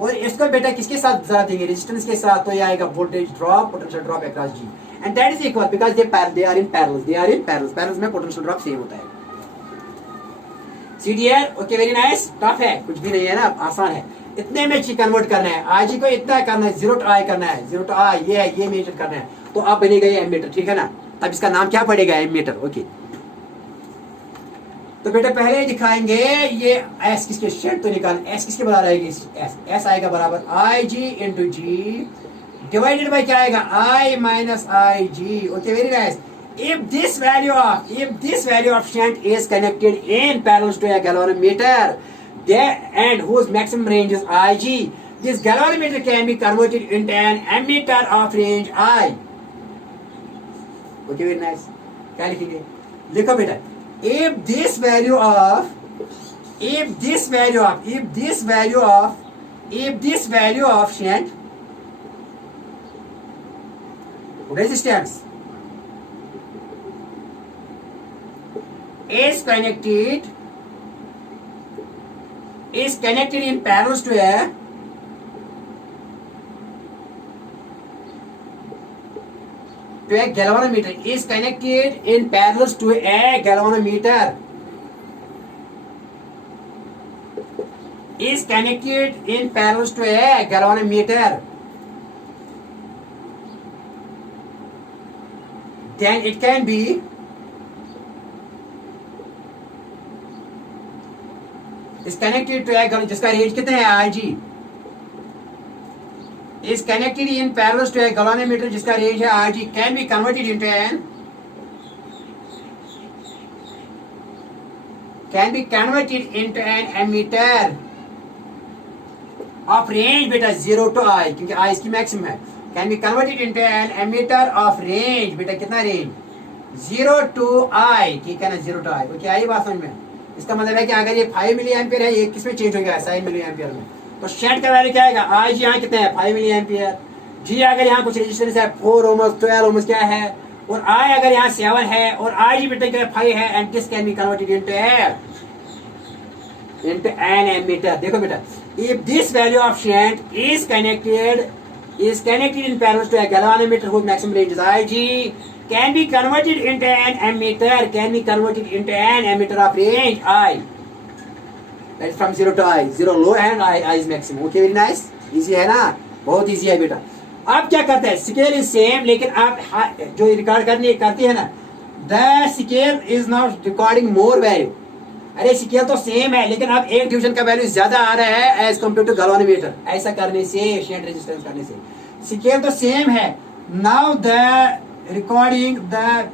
और इसको बेटा किसके साथ ज़रा देंगे, रेजिस्टेंस के साथ, तो ये आएगा voltage drop, potential drop across G, and that is equal because they are in parallel में पोटेंशियल ड्रॉप सेम होता है। See dear, okay very nice, tough है, कुछ भी नहीं है ना, आसान है। इतने में कन्वर्ट करना है, IG को इतना करना है, 0 to I करना है, 0 to I ये मेजर करना है, तो अब बनेगा ये एमीटर, ठीक है ना। अब इसका नाम क्या पड़ेगा, एमीटर। ओके, तो बेटा पहले दिखाएंगे ये एस किसके, शेड तो निकाल, एस किसके बराबर आएगी, एस आएगा बराबर IG into G divided by क्या आएगा, I minus IG। Okay very nice. if this value of shunt is connected in parallel to a galvanometer and whose maximum range is IG, this galvanometer can be converted into an ammeter of range I। Okay very nice, क्या लिखेंगे, लिखो बेटा, if this value of shunt resistance is connected in parallel to a galvanometer, is connected in parallel to a galvanometer, then it can be is connected to a जिसका range कितना है, IG is connected in parallel to a galvanometer जिसका range है IG, can be converted into an ammeter of range बेटा 0 to I, क्योंकि I इसकी maximum है, can be converted into an ammeter of range बेटा कितना रेंज, 0 to I, ठीक है ना, 0 to I। ओके, आई बात समझ में। इसका मतलब है कि अगर ये 5 मिली एम्पियर है, ये किसमें चेंज हो गया, 7 मिली एम्पियर में, तो शंट का वैल्यू क्या आएगा, IG यहाँ कितना है, 5 मिली एम्पियर, G अगर यहाँ कुछ रेजिस्टेंस है 4 ओम्स 12 ओम्स क्या है, और I अगर यहाँ 7 है, और IG बेटा क्या 5 है, and this can be converted into an ammeter। देखो बेटा, if this value of shunt is connected in parallel to a galvanometer whose maximum range is IG, can be converted into an ammeter of range I, that is from 0 to I, 0 low and I is maximum। Okay very nice, easy है ना, बहुत easy है बेटा। अब क्या करते हैं, scale is same, लेकिन आप जो रिकॉर्ड करती है ना, the scale is not recording more value. अरे स्केल तो सेम है, लेकिन अब एक डिवीजन का वैल्यू ज्यादा आ रहा है एज कम्पेयर टू गैल्वेनोमीटर। ऐसा करने से, शंट रेजिस्टेंस करने से, स्केल तो सेम है। Now the recording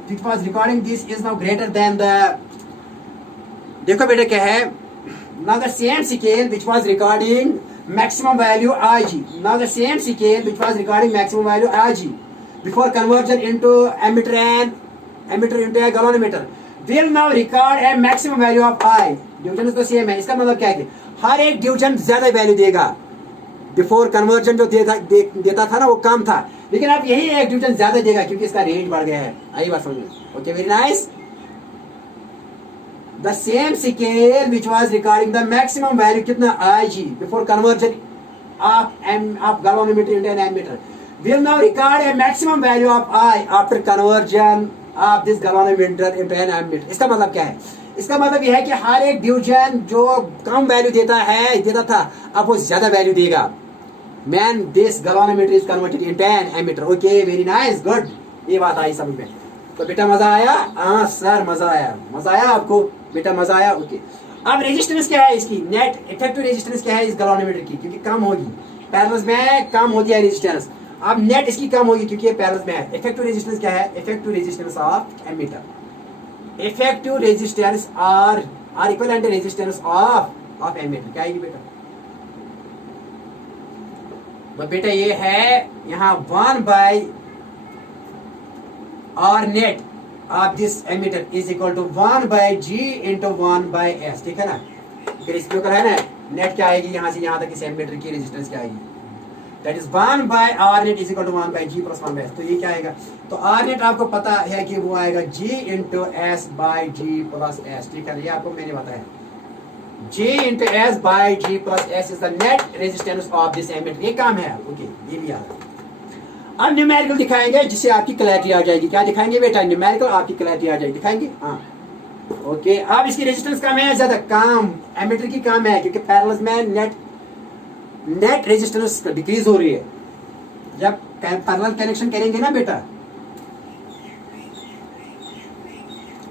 which was recording this is now greater than the, देखो बेटा क्या है, now the same scale which was recording maximum value IG, now the same scale which was recording maximum value IG before conversion into ammeter into a galvanometer will now record a maximum value of I। Division तो same है, इसका मतलब क्या है कि हर एक division ज्यादा value देगा, बिफोर कन्वर्जन जो देता था ना वो कम था, लेकिन अब यही एक डिवीजन ज्यादा देगा क्योंकि इसका रेंज बढ़ गया है। आई बात समझ में। Okay very nice. The same scale which was recording the maximum value कितना IG before conversion of galvanometer into an ammeter will now record a maximum value of I after conversion of this galvanometer into an ammeter. इसका मतलब क्या है? इसका मतलब यह है कि हर एक डिवीजन जो कम वैल्यू देता था अब वो ज्यादा वैल्यू देगा। Man this galvanometer is converted into an ammeter. Okay, very nice, good. ये बात आई समझ में। तो बेटा मजा आया? हाँ सर मजा आया। मजा आया आपको बेटा? मजा आया। ओके, अब रेजिस्टेंस क्या है इसकी? नेट इफेक्टिव रेजिस्टेंस क्या है इस गैल्वेनोमीटर की? क्योंकि कम होगी, पैरेलल में कम होती है रेजिस्टेंस। अब नेट इसकी कम होगी क्योंकि ये पैरेलल में है। इफेक्टिव रेजिस्टेंस क्या है? Effective resistance of ammeter. Effective resistance or equivalent resistance of ammeter क्या आएगी बेटा? तो बेटा ये है यहाँ 1 by R net of this ammeter is equal to 1 by G into 1 by S. ठीक है ना? फिर इसके ऊपर है ना नेट क्या आएगी यहाँ से यहाँ तक इस एमीटर की रेजिस्टेंस क्या आएगी? That is 1 by R net is equal to 1 by G plus 1 by S. तो ये क्या आएगा? तो आर नेट आपको पता है कि वो आएगा जी into S by G plus S. ठीक है, ये आपको मैंने बताया। G into S by G plus S is the net resistance of this emitter। ये काम है। ओके, ये भी याद है। अब न्यूमेरिकल दिखाएंगे जिससे आपकी क्लैरिटी आ जाएगी। क्या दिखाएंगे बेटा? न्यूमेरिकल, आपकी क्लैरिटी आ जाएगी। दिखाएंगे? हाँ। ओके, अब इसकी रेजिस्टेंस कम है ज्यादा? कम। एमिटर की कम है क्योंकि पैरेलल में नेट रेजिस्टेंस डिक्रीज हो रही है। जब पैरेलल कनेक्शन करेंगे ना बेटा,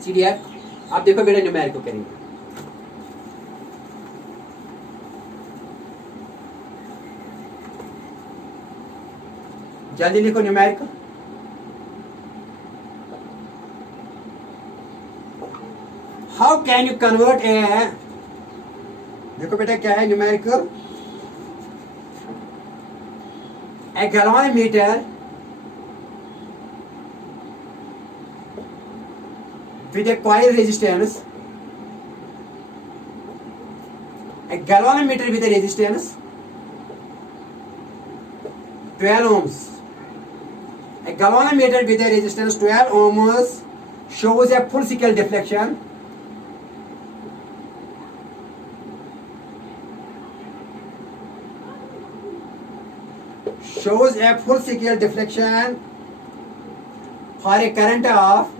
सीडीएफ, आप देखो बेटा न्यूमेरिकल करेंगे। जल्दी लिखो numerical. How can you convert a, देखो बेटा क्या है numerical? A galvanometer with a coil resistance, a galvanometer with a resistance 12 ohms. A galvanometer with a resistance 12 ohms shows a full circle deflection for a current of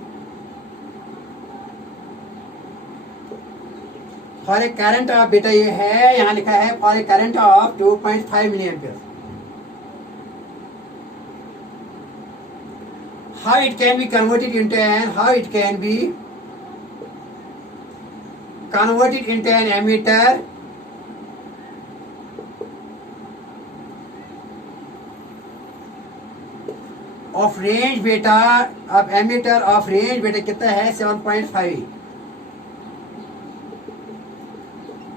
बेटा ये है यहाँ लिखा है for a current of 2.5 milli ampere. How it can be converted into an ammeter of range बेटा, अब ammeter of range बेटा कितना है? 7.5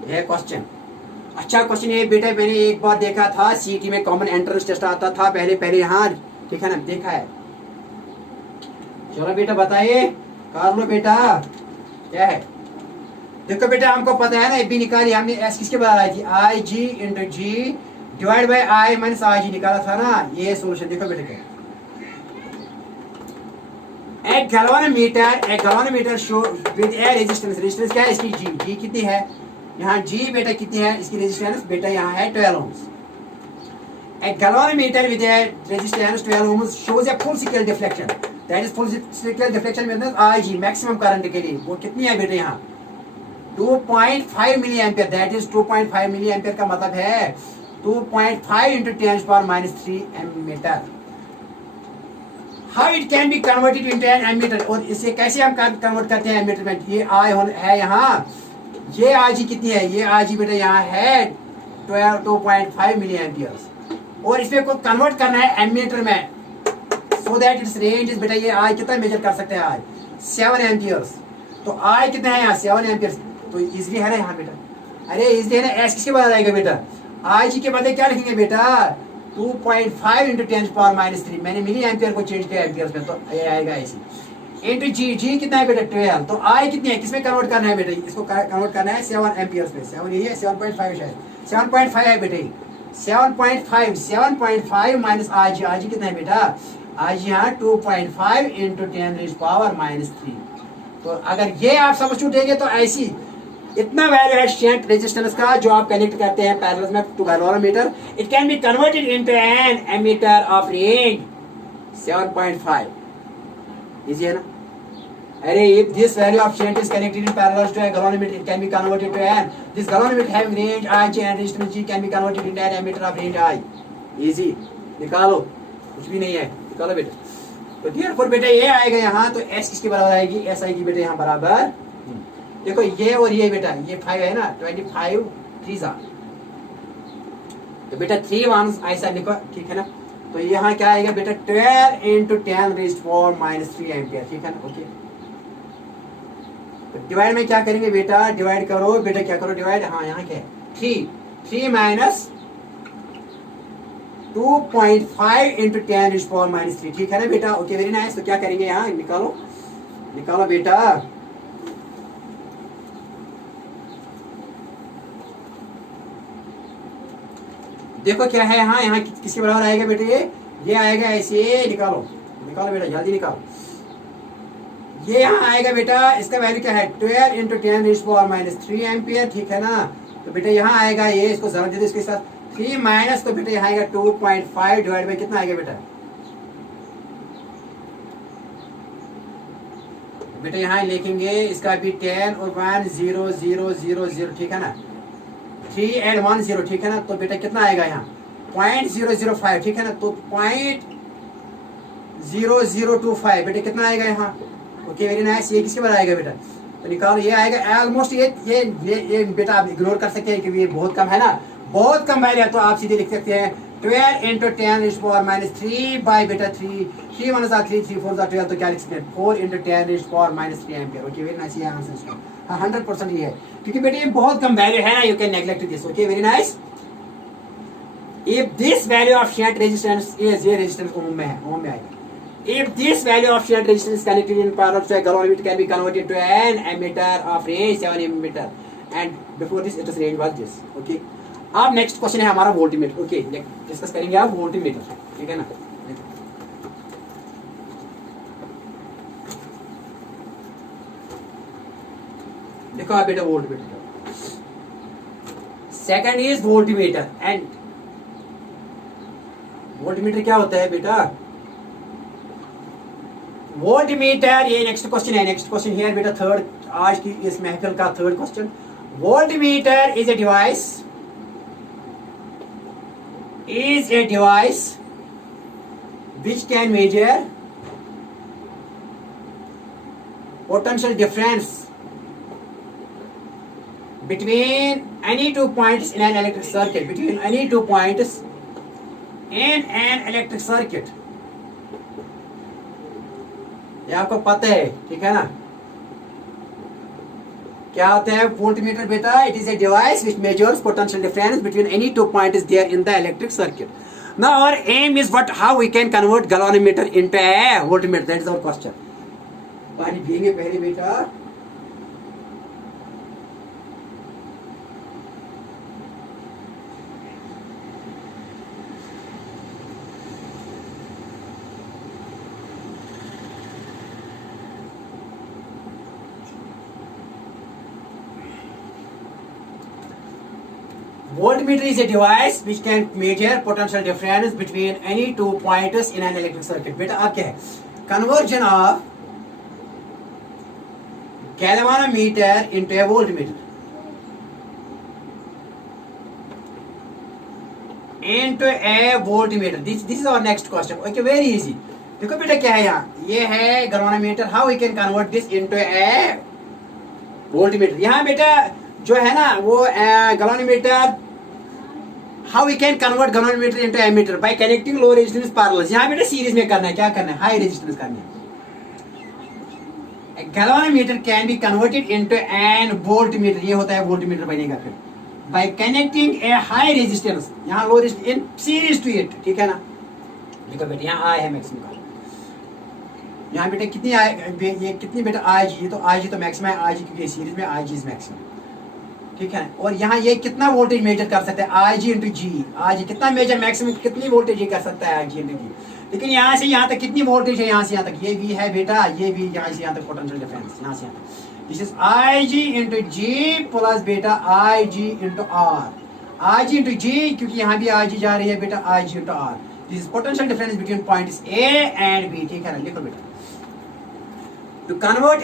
है क्वेश्चन। अच्छा क्वेश्चन है बेटा, मैंने एक बार देखा था सीटी में कॉमन एंट्रेंस टेस्ट आता था पहले यहाँ, ठीक है ना, देखा है। चलो बेटा बताइए, कर लो बेटा क्या है। देखो बेटा हमको पता है ना, बी निकाली हमने, एस किसके बराबर आई थी? I G into G divide by I minus I G निकाला था ना, ये सोल्यूशन। देखो बेटा क्या, एक galvanometer show with a resistance क्या है इसकी? जी कितनी है यहाँ? जी बेटा कितनी है इसकी रेजिस्टेंस? बेटा यहाँ है 12 ohms। A galvanometer with a resistance 12 ohms shows a full circle deflection. That is full circle deflection means IG maximum current के लिए वो कितनी है बेटा यहाँ? 2.5 milli ampere. That is 2.5 milli ampere का मतलब है 2.5 into 10⁻³ ammeter. How it can be converted into an ammeter, और इसे कैसे हम कन्वर्ट करते हैं एमीटर में? ये आई है यहाँ, ये आईजी कितनी है? ये आईजी बेटा यहाँ है 2.5 मिली एम्पियर, और इसमें को कन्वर्ट करना है एमीटर में, so that it's range is बेटा, ये आई कितना मेजर कर सकते हैं? आई 7 एम्पियर्स। तो आई कितना है यहाँ? 7 एम्पियर्स। तो इजली है ना यहाँ बेटा? अरे इजली है ना। एस किसके बदल आएगा बेटा? आई जी के बदले क्या लिखेंगे बेटा? 2.5 इंटू 10⁻³ मैंने मिली एम्पियर को चेंज किया एम्पियर्स में, तो ये आएगा ऐसी इंटू जी कितना है बेटा? 12। तो आई कितनी है? किसमें कन्वर्ट करना है बेटा? इसको कन्वर्ट करना है 7 एम्पियर्स में। 7 यही है, 7.5 शायद 7.5 है बेटा। 7.5 माइनस आई जी कितना है बेटा? आज यहाँ 2.5 इंटू 10⁻³ तो अगर ये आप समझ उठेंगे तो ऐसी इतना वैल्यू है शंट रेजिस्टेंस का जो आप कनेक्ट करते हैं पैरेलल में to galvanometer. It can be converted into an ammeter of range 7.5। Easy है ना? अरे if this value of shunt is connected in parallel to a galvanometer, it can be converted to an this galvanometer having range I and resistance G can be converted into an ammeter of range I. Easy, निकालो, कुछ भी नहीं है, निकालो बेटा। तो therefore बेटा ये आएगा यहाँ, तो S किसके बराबर आएगी? S आएगी बेटा यहाँ बराबर, देखो ये और ये बेटा, ये 5 है ना, 25 3 सा, तो बेटा 3 1 ऐसा लिखो, ठीक है ना। तो यहाँ क्या आएगा बेटा? 12 into 10 raised to -3 एम्पियर, ठीक है ना। ओके, डिवाइड में क्या करेंगे बेटा? डिवाइड करो बेटा, क्या करो डिवाइड? हाँ यहाँ क्या है? 3 माइनस 2.5 इंटू 10⁻⁻3, ठीक है ना बेटा। Okay very nice. तो क्या करेंगे यहाँ? निकालो निकालो बेटा। देखो क्या है यहाँ, यहाँ किसके बराबर आएगा बेटा? ये आएगा ऐसे, निकालो निकालो बेटा, जल्दी निकालो। ये यहाँ आएगा बेटा, इसका वैल्यू क्या है? 12 इंटू 10⁻³ एम्पियर, ठीक है ना। तो बेटा यहाँ आएगा ये, इसको जरा दे दो इसके साथ 3 माइनस, तो बेटा यहाँ आएगा 2.5 डिवाइड बाई कितना आएगा बेटा? बेटा यहाँ लिखेंगे इसका भी 10 और 1 0 0 0 0, ठीक है ना। 3 and 1 0, ठीक है ना। तो बेटा कितना आएगा यहाँ? 0.005, ठीक है ना। तो 0.0025 बेटा कितना आएगा यहाँ? Okay very nice. ये किसके बराबर आएगा बेटा? तो निकालो, ये आएगा ऑलमोस्ट, ये बेटा आप इग्नोर कर सकते हैं क्योंकि ये बहुत कम है ना, बहुत कम वैल्यू है। तो आप सीधे लिख सकते हैं 12 इंटू 10⁻³ बाई बेटा 3 1 3 3 4 12, तो क्या लिख सकते हैं? 4 into 10⁻³ ampere. Okay very nice. ये आंसर इसका 100% ये है, क्योंकि बेटा ये बहुत कम वैल्यू है ना, you can neglect this. Okay very nice. If this value of shunt resistance is, ये रेजिस्टेंस ओम में है, ओम में आएगा। If this value of shunt resistance is connected in parallel to a galvanometer, can be converted to an ammeter of range 7 ammeter, and before this its range was this. Okay. अब next question है हमारा voltmeter. Okay, discuss करेंगे आप voltmeter, ठीक है ना। देखो आप बेटा voltmeter, second is voltmeter. And voltmeter क्या होता है बेटा? वोल्टमीटर, ये नेक्स्ट क्वेश्चन है, नेक्स्ट क्वेश्चन हियर बेटा, थर्ड, आज की इस महफिल का third question. Voltmeter is a device which can measure potential difference between any two points in an electric circuit, between any two points in an electric circuit। ये आपको पता है, ठीक है ना। क्या होता है वोल्टमीटर बेटा? It is a device which measures potential difference between any two points there in the electric circuit. Now our aim is what, how we can convert galvanometer into a voltmeter, that is our question. पानी पिएंगे पहले बेटा। Voltmeter is a device which can measure potential difference between any two points in an electric circuit। बेटा आप क्या है? Conversion of galvanometer into a voltmeter into a voltmeter। This is our next question। Okay, very easy। देखो बेटा क्या है यहाँ, ये है galvanometer, how we can convert this into a voltmeter। यहाँ बेटा जो है ना वो galvanometer, how we can convert galvanometer into ammeter by connecting low resistance parallel। यहाँ बेटा सीरीज में करना है, क्या करना है? हाई रेजिस्टेंस करना है। galvanometer can be converted into an voltmeter, ये होता है वोल्टमीटर बनेगा फिर by connecting a high resistance, यहाँ low resistance in series to it, ठीक है ना। देखो बेटा यहाँ आई है मैक्सिमम का, यहाँ बेटा कितनी आई, ये कितनी बेटा आई जी, ये तो आई जी तो मैक्सिमम है, आई जी क्योंकि सीरीज में आई जी इज मैक्सिमम, ठीक है। और यहाँ ये कितना वोल्टेज मेजर कर सकता है? I G into G. I G कितना मेजर, मैक्सिमम कितनी वोल्टेज ये कर सकता है? आई जी इंटू जी। लेकिन यहाँ से यहाँ तक कितनी वोल्टेज है? यहाँ से यहाँ तक ये भी है बेटा, ये भी यहाँ से यहाँ तक पोटेंशियल डिफरेंस, यहाँ से यहाँ तक। This is I G into G plus बेटा I G into R. I G into G, क्योंकि यहाँ भी आई जी जा रही है बेटा, I G into R. This is potential difference between points A and B, ठीक है ना। लिखो बेटा to convert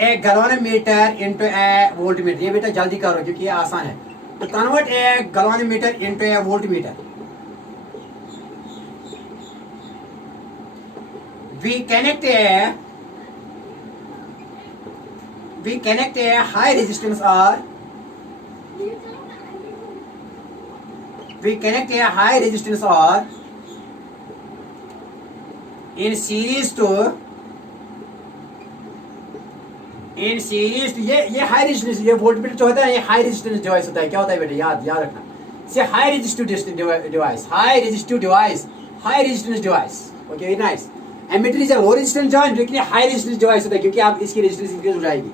a galvanometer into a voltmeter, ये बेटा जल्दी करो क्योंकि ये आसान है। To convert a galvanometer into a voltmeter, we connect a high resistance or in series to ये हाई रेजिस्टेंस, ये वोल्टमीटर जो होता है ये हाई रेजिस्टेंस डिवाइस होता है। क्या होता है बेटा, याद रखना, से high resistive device. Okay, very nice. Ammeter is a low resistance joint, लेकिन हाई रेजिस्टेंस डिवाइस होता है क्योंकि आप इसकी रेजिस्टेंस इंक्रीज हो जाएगी।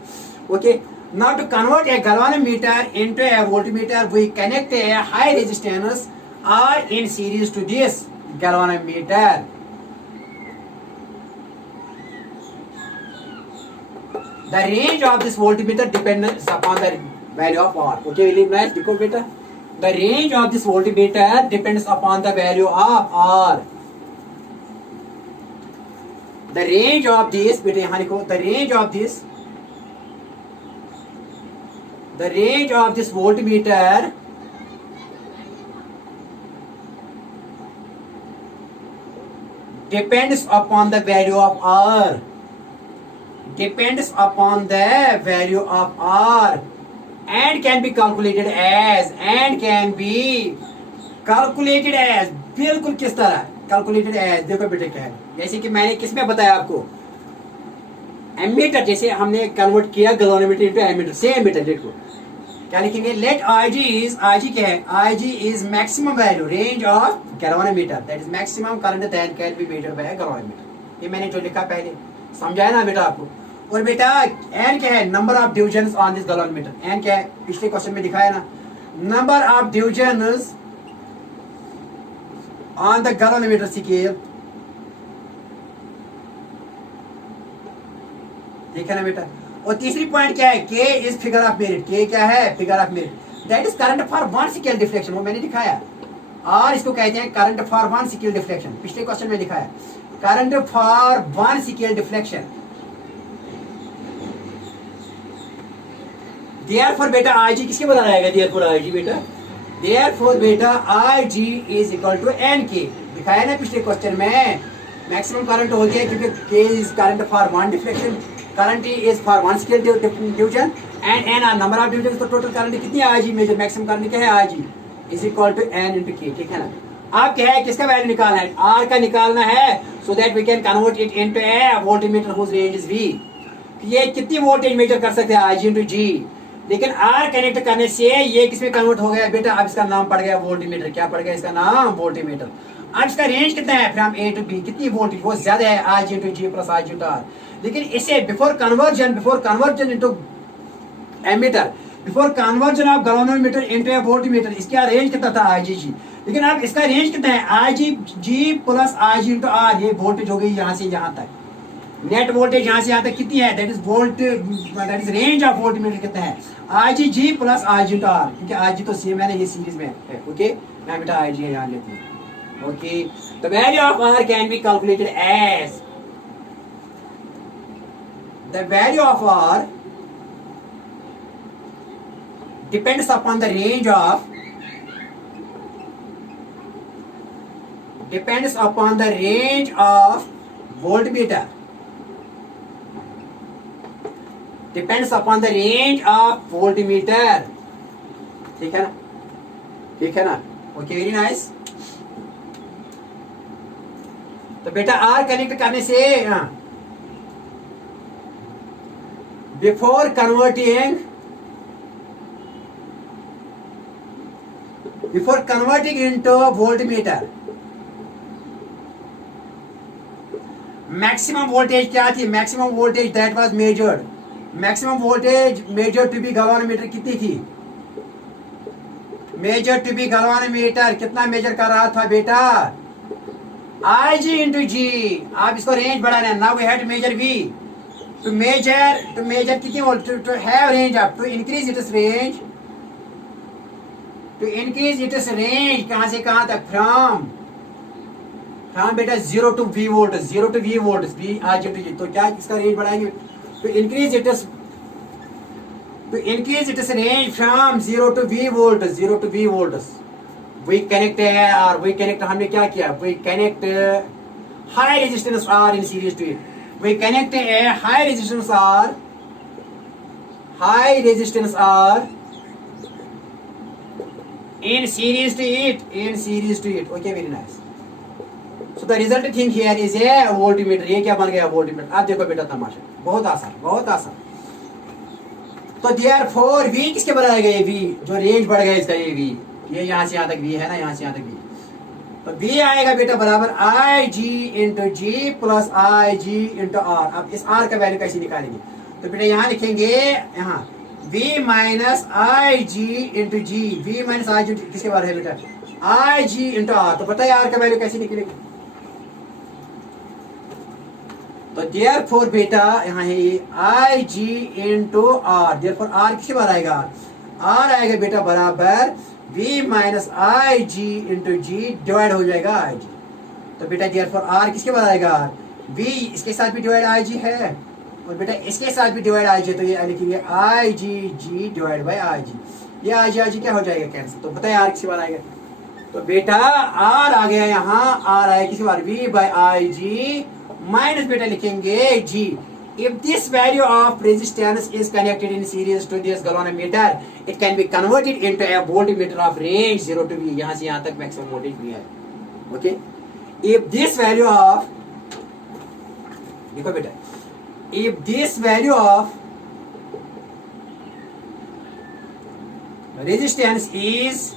Okay, now to convert a galvanometer into a voltmeter we connect a high resistance R in series to this galvanometer. The range of this voltmeter depends upon the value of R. Okay, very nice. देखो बेटा, the range of this voltmeter depends upon the value of R. The range of this, बेटे यहाँ लिखो, the range of this voltmeter depends upon the value of R. Depends upon the value of R and can be calculated as बिल्कुल किस तरह calculated as, देखो बेटे क्या है, जैसे कि मैंने किसमें बताया आपको, एमीटर, जैसे हमने कन्वर्ट किया galvanometer into ammeter, same ammeter. देखो क्या लिखेंगे, लेट IG क्या है, IG is maximum value range of galvanometer, that is maximum current that can be measured by galvanometer. ये मैंने जो लिखा पहले समझाया ना बेटा आपको। और बेटा एन क्या है, number of divisions on this galvanometer. N क्या है, पिछले क्वेश्चन में दिखाया ना, number of divisions on the galvanometer scale. देखा ना बेटा। और तीसरी पॉइंट क्या है, के इज फिगर ऑफ मेरिट। के क्या है, figure of merit, that is current for one scale deflection, वो मैंने दिखाया। और इसको कहते हैं current for one scale deflection, पिछले क्वेश्चन में दिखाया, current for one scale deflection. Therefore बेटा IG किसके बदला रहेगा, therefore IG बेटा, therefore बेटा IG is equal to NK, दिखाया ना पिछले क्वेश्चन में। मैक्सिमम करंट हो गया क्योंकि K is current for one deflection, current is for one scale division and N are number of divisions, तो टोटल करंट कितनी है IG मेजर, मैक्सिमम करंट क्या है IG is equal to N into K, ठीक है ना। आप क्या है, किसका वैल्यू निकालना है, R का निकालना है, so that we can convert it into a voltmeter whose range is V। ये कितनी वोल्टेज मेजर कर सकते हैं IG into G, लेकिन आर कनेक्ट करने से ये किसमें कन्वर्ट हो गया बेटा, अब इसका नाम पड़ गया वोल्टमीटर। क्या पड़ गया इसका नाम, वोल्टमीटर। अब इसका रेंज कितना है, फ्रॉम ए टू बी, कितनी वोल्टेज, वो ज्यादा है, I G into G plus I G into R. लेकिन इसे before conversion into ammeter, before conversion of galvanometer into a voltmeter, इसका रेंज कितना था, आई जी जी। लेकिन अब इसका रेंज कितना है, I G G plus I G into R. ये वोल्टेज हो गई यहाँ से यहाँ तक, नेट वोल्टेज यहाँ से यहाँ तक कितनी है, that is range of voltmeter कितना है, I G G plus I G into R, क्योंकि आई जी तो सेम है ना, ये सीरीज में है। ओके, मैं बेटा आई जी यहाँ लेती हूँ। Okay, the value of R can be calculated as, the value of R depends upon the range of, depends upon the range of voltmeter, depends upon the range of voltmeter, ठीक है ना, ठीक है ना। Okay, very nice. तो बेटा R connect करने से before converting into voltmeter, maximum voltage क्या थी, maximum voltage that was measured, maximum voltage measure to be galvanometer कितनी थी, मेजर टू बी गैल्वेनोमीटर कितना मेजर कर रहा था बेटा, आई जी इंटू जी। आप इसको रेंज बढ़ाना है, now we have to measure V, to measure कितनी volt, to have range up, to increase its range, कहां से कहां तक, फ्रॉम हाँ बेटा 0 to V volt, 0 to V volt, V आज जी, तो क्या इसका रेंज बढ़ाएंगे, तो increase it is range from 0 to V volt, 0 to V volt we connect है, और वी कनेक्ट हमने क्या किया, we connect high resistance R in series to it, we connect है high resistance R in series to it, okay, very nice. So the result thing here is a voltmeter. ये क्या बन गया voltmeter, आप देखो बेटा तमाशा, बहुत आसान, बहुत आसान। तो therefore V किसके बनाया गया, V जो रेंज बढ़ गया इसका, ये V, ये यहाँ से यहाँ तक V है ना, यहाँ से यहाँ तक V, तो V आएगा बेटा बराबर IG into G plus IG into R। अब इस R का वैल्यू कैसे निकालेंगे, तो बेटा यहाँ लिखेंगे, यहाँ V minus I G into ji, V minus I जी किसके बारे है बेटा, आई जी इंटू आर। तो पता है आर का वैल्यू कैसे निकलेगी, तो देयरफॉर बेटा यहाँ है I G into are, therefore are किसके बारे आएगा, आर आएगा बेटा बराबर V minus I G into G divide हो जाएगा आई जी। तो बेटा देयरफॉर आर किसके बारे आएगा, V इसके साथ भी डिवाइड आई जी है, और बेटा इसके साथ भी डिवाइड आई जी, तो ये लिखेंगे I G ji divide by I जी, ये आई जी क्या हो जाएगा कैंसिल। तो बताइए आर किसके बार आएगा, तो बेटा आर आ गया यहाँ, आर आया किसके बार, V by I G minus बेटा लिखेंगे G. If this value of resistance is connected in series to this galvanometer, it can be converted into a voltmeter of range 0 to V, यहाँ से यहाँ तक मैक्सिमम वोल्टेज भी है, okay. If this value of, देखो बेटा, if this value of resistance is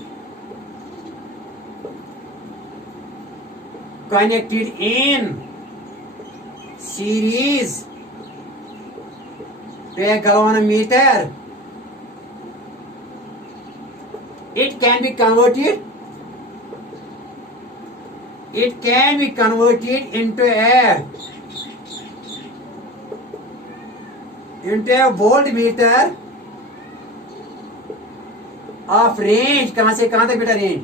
connected in series to a galvanometer, it can be converted into a voltmeter of range, कहां से कहां तक बेटा, range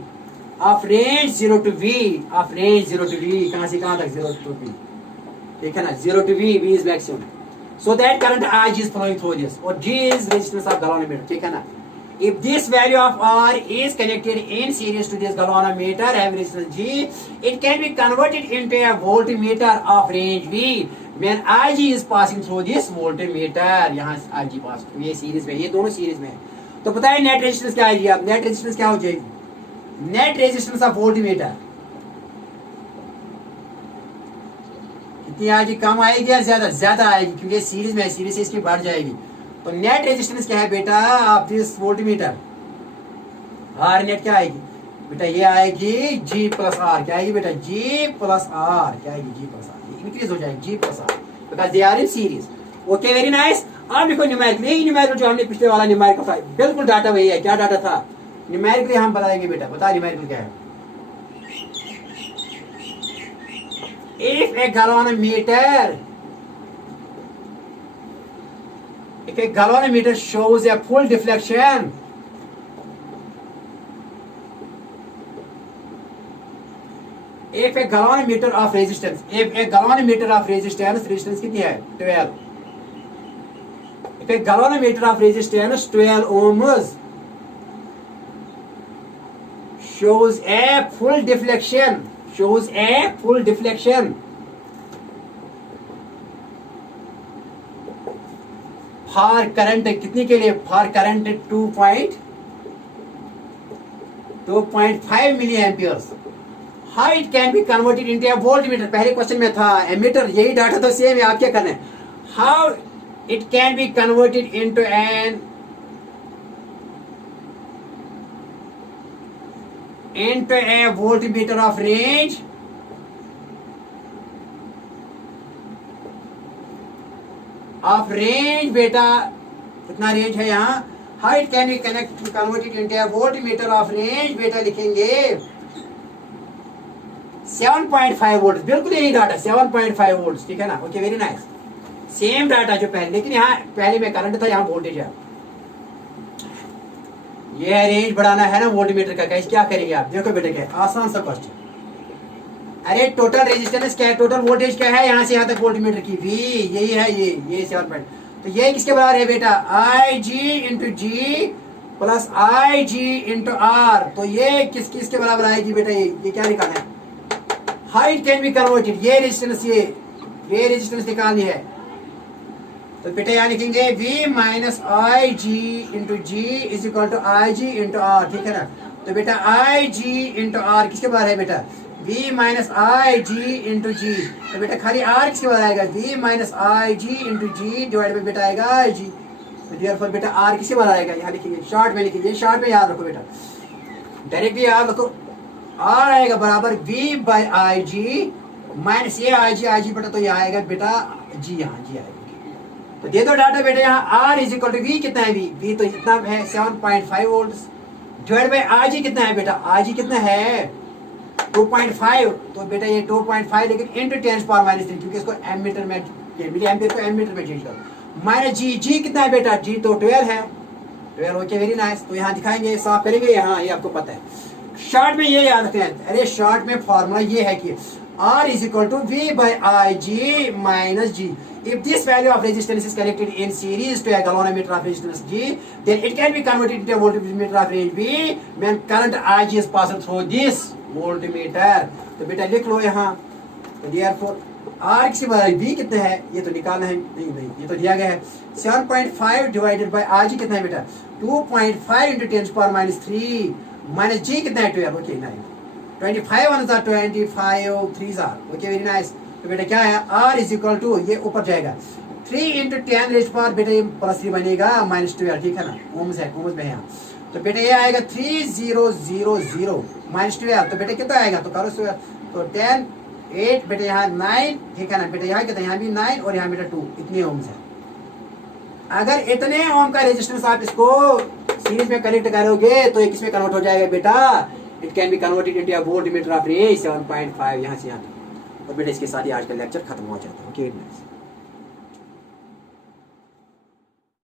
of range 0 to V, of range 0 to V, कहां से कहां तक 0 to V, ठीक है ना, 0 to V, V is maximum, so that current IG is flowing through this, और G is resistance of galvanometer, ठीक है ना। If this value of R is connected in series to this galvanometer having resistance G, it can be converted into a voltmeter of range V when IG is passing through this voltmeter, यहाँ IG पास, ये series में, ये दोनों series में है। तो पता है नेट रेजिस्टेंस क्या आएगी, अब नेट रेजिस्टेंस क्या हो जाएगी, नेट रेजिस्टेंस ऑफ वोल्टमीटर कितनी आएगी, कम आएगी या ज्यादा आएगी, क्योंकि सीरीज में है, सीरीज से इसकी बढ़ जाएगी। तो नेट रेजिस्टेंस क्या है बेटा of this voltmeter, R net क्या आएगी बेटा, ये आएगी G प्लस आर, क्या आएगी बेटा, G प्लस आर, क्या आएगी G प्लस आर, इंक्रीज हो जाएगी G plus R, because they are in series, okay, very nice. अब देखो न्यूमेरिकल, यही न्यूमेरिकल जो हमने पिछले वाला न्यूमेरिकल था, बिल्कुल डाटा वही है, क्या डाटा था न्यूमेरिकली हम बताएंगे बेटा, बता न्यूमेरिकल क्या है। If A galvanometer shows a full deflection, if a galvanometer of resistance कितनी है 12, if a galvanometer of resistance 12 ohms shows a full deflection, for current कितनी के लिए, for current 2.5 milli amperes, how it can be converted into a voltmeter, पहले question में था ammeter, यही data तो सेम है, आप क्या करना है, how it can be converted into a voltmeter of range बेटा, कितना रेंज है यहाँ, how it can be converted into a voltmeter of range बेटा लिखेंगे 7.5 वोल्ट, बिल्कुल यही डाटा 7.5 वोल्ट, ठीक है ना, okay, very nice, same data जो पहले, लेकिन यहाँ पहले में करंट था, यहाँ वोल्टेज है। ये रेंज बढ़ाना है ना वोल्टमीटर का, कैसे क्या करेंगे आप, देखो बेटा क्या आसान सा क्वेश्चन, अरे टोटल रेजिस्टेंस क्या है, टोटल वोल्टेज क्या है यहाँ से यहाँ तक वोल्टमीटर की, V यही है, ये 7 पॉइंट। तो ये किसके बराबर है बेटा, IG into G plus IG into R. तो ये किसके बराबर आएगी बेटा, ये क्या निकालना है, हाइट कैन बी कन्वर्टेड, ये रेजिस्टेंस निकालनी है। तो बेटा यहाँ लिखेंगे V minus I G into G is equal to I G into R, ठीक है ना। तो बेटा आई जी इंटू आर किसके बराबर है बेटा, V minus I G into G. तो बेटा खाली R किसके बराबर आएगा, V minus I G into G divide by बेटा आएगा आई जी। तो देयरफॉर बेटा R किसके बराबर आएगा, यहाँ लिखेंगे शॉर्ट में, लिखेंगे शॉर्ट में याद रखो बेटा, डायरेक्टली याद रखो, R आएगा बराबर V by I G minus ये आई जी बेटा, तो यहाँ आएगा बेटा जी, यहाँ जी आएगा। तो दे दो डाटा बेटा, यहाँ R is equal to V कितना है, V तो इतना है 7.5 volt divide by I G कितना है बेटा, आई जी कितना है 2.5। तो बेटा ये 2.5 लेकिन इंटू 10⁻³ क्योंकि इसको एमीटर में, मिली एम्पियर को एमीटर में चेंज करो, माइनस जी कितना है बेटा, जी तो 12 है, 12 ओके वेरी नाइस। तो यहाँ दिखाएंगे, साफ करेंगे, यहाँ ये आपको पता है। शॉर्ट में ये याद रखते हैं, अरे शॉर्ट में फॉर्मूला ये है कि R is equal to V by IG minus G. If this value of resistance is connected in series to a galvanometer of resistance G, then it can be converted into a voltmeter of range V when current IG is passed through this voltmeter. तो बेटा लिख लो यहाँ, तो therefore R किसी बराबर V कितना है, ये तो निकालना है, नहीं ये तो दिया गया है 7.5 डिवाइडेड बाय IG कितना है बेटा 2.5 into 10⁻³ माइनस G कितना है 12, okay 9, 25 1 are 25 3 are, okay very nice. तो बेटा क्या है, R इज इक्वल टू, ये ऊपर जाएगा 3 into 10 रेज़ पावर, बेटा ये +3 बनेगा -12, ठीक है ना, ओम्स है, ओम्स में है यहाँ। तो बेटा ये आएगा 3000 -12, तो बेटा कितना आएगा, तो करो स्क्वायर, तो 10 8 बेटा यहाँ 9, ठीक है ना बेटा, यहाँ कितना, यहाँ भी 9 और यहाँ बेटा 2, इतने ओम्स है। अगर इतने ओम का रेजिस्टेंस आप इसको सीरीज में कनेक्ट करोगे तो ये किसमें कन्वर्ट हो जाएगा बेटा, it can be converted into a voltmeter of range 7.5 यहाँ से यहाँ। और बेटा इसके साथ ही आज का लेक्चर खत्म हो जाता है, ओके।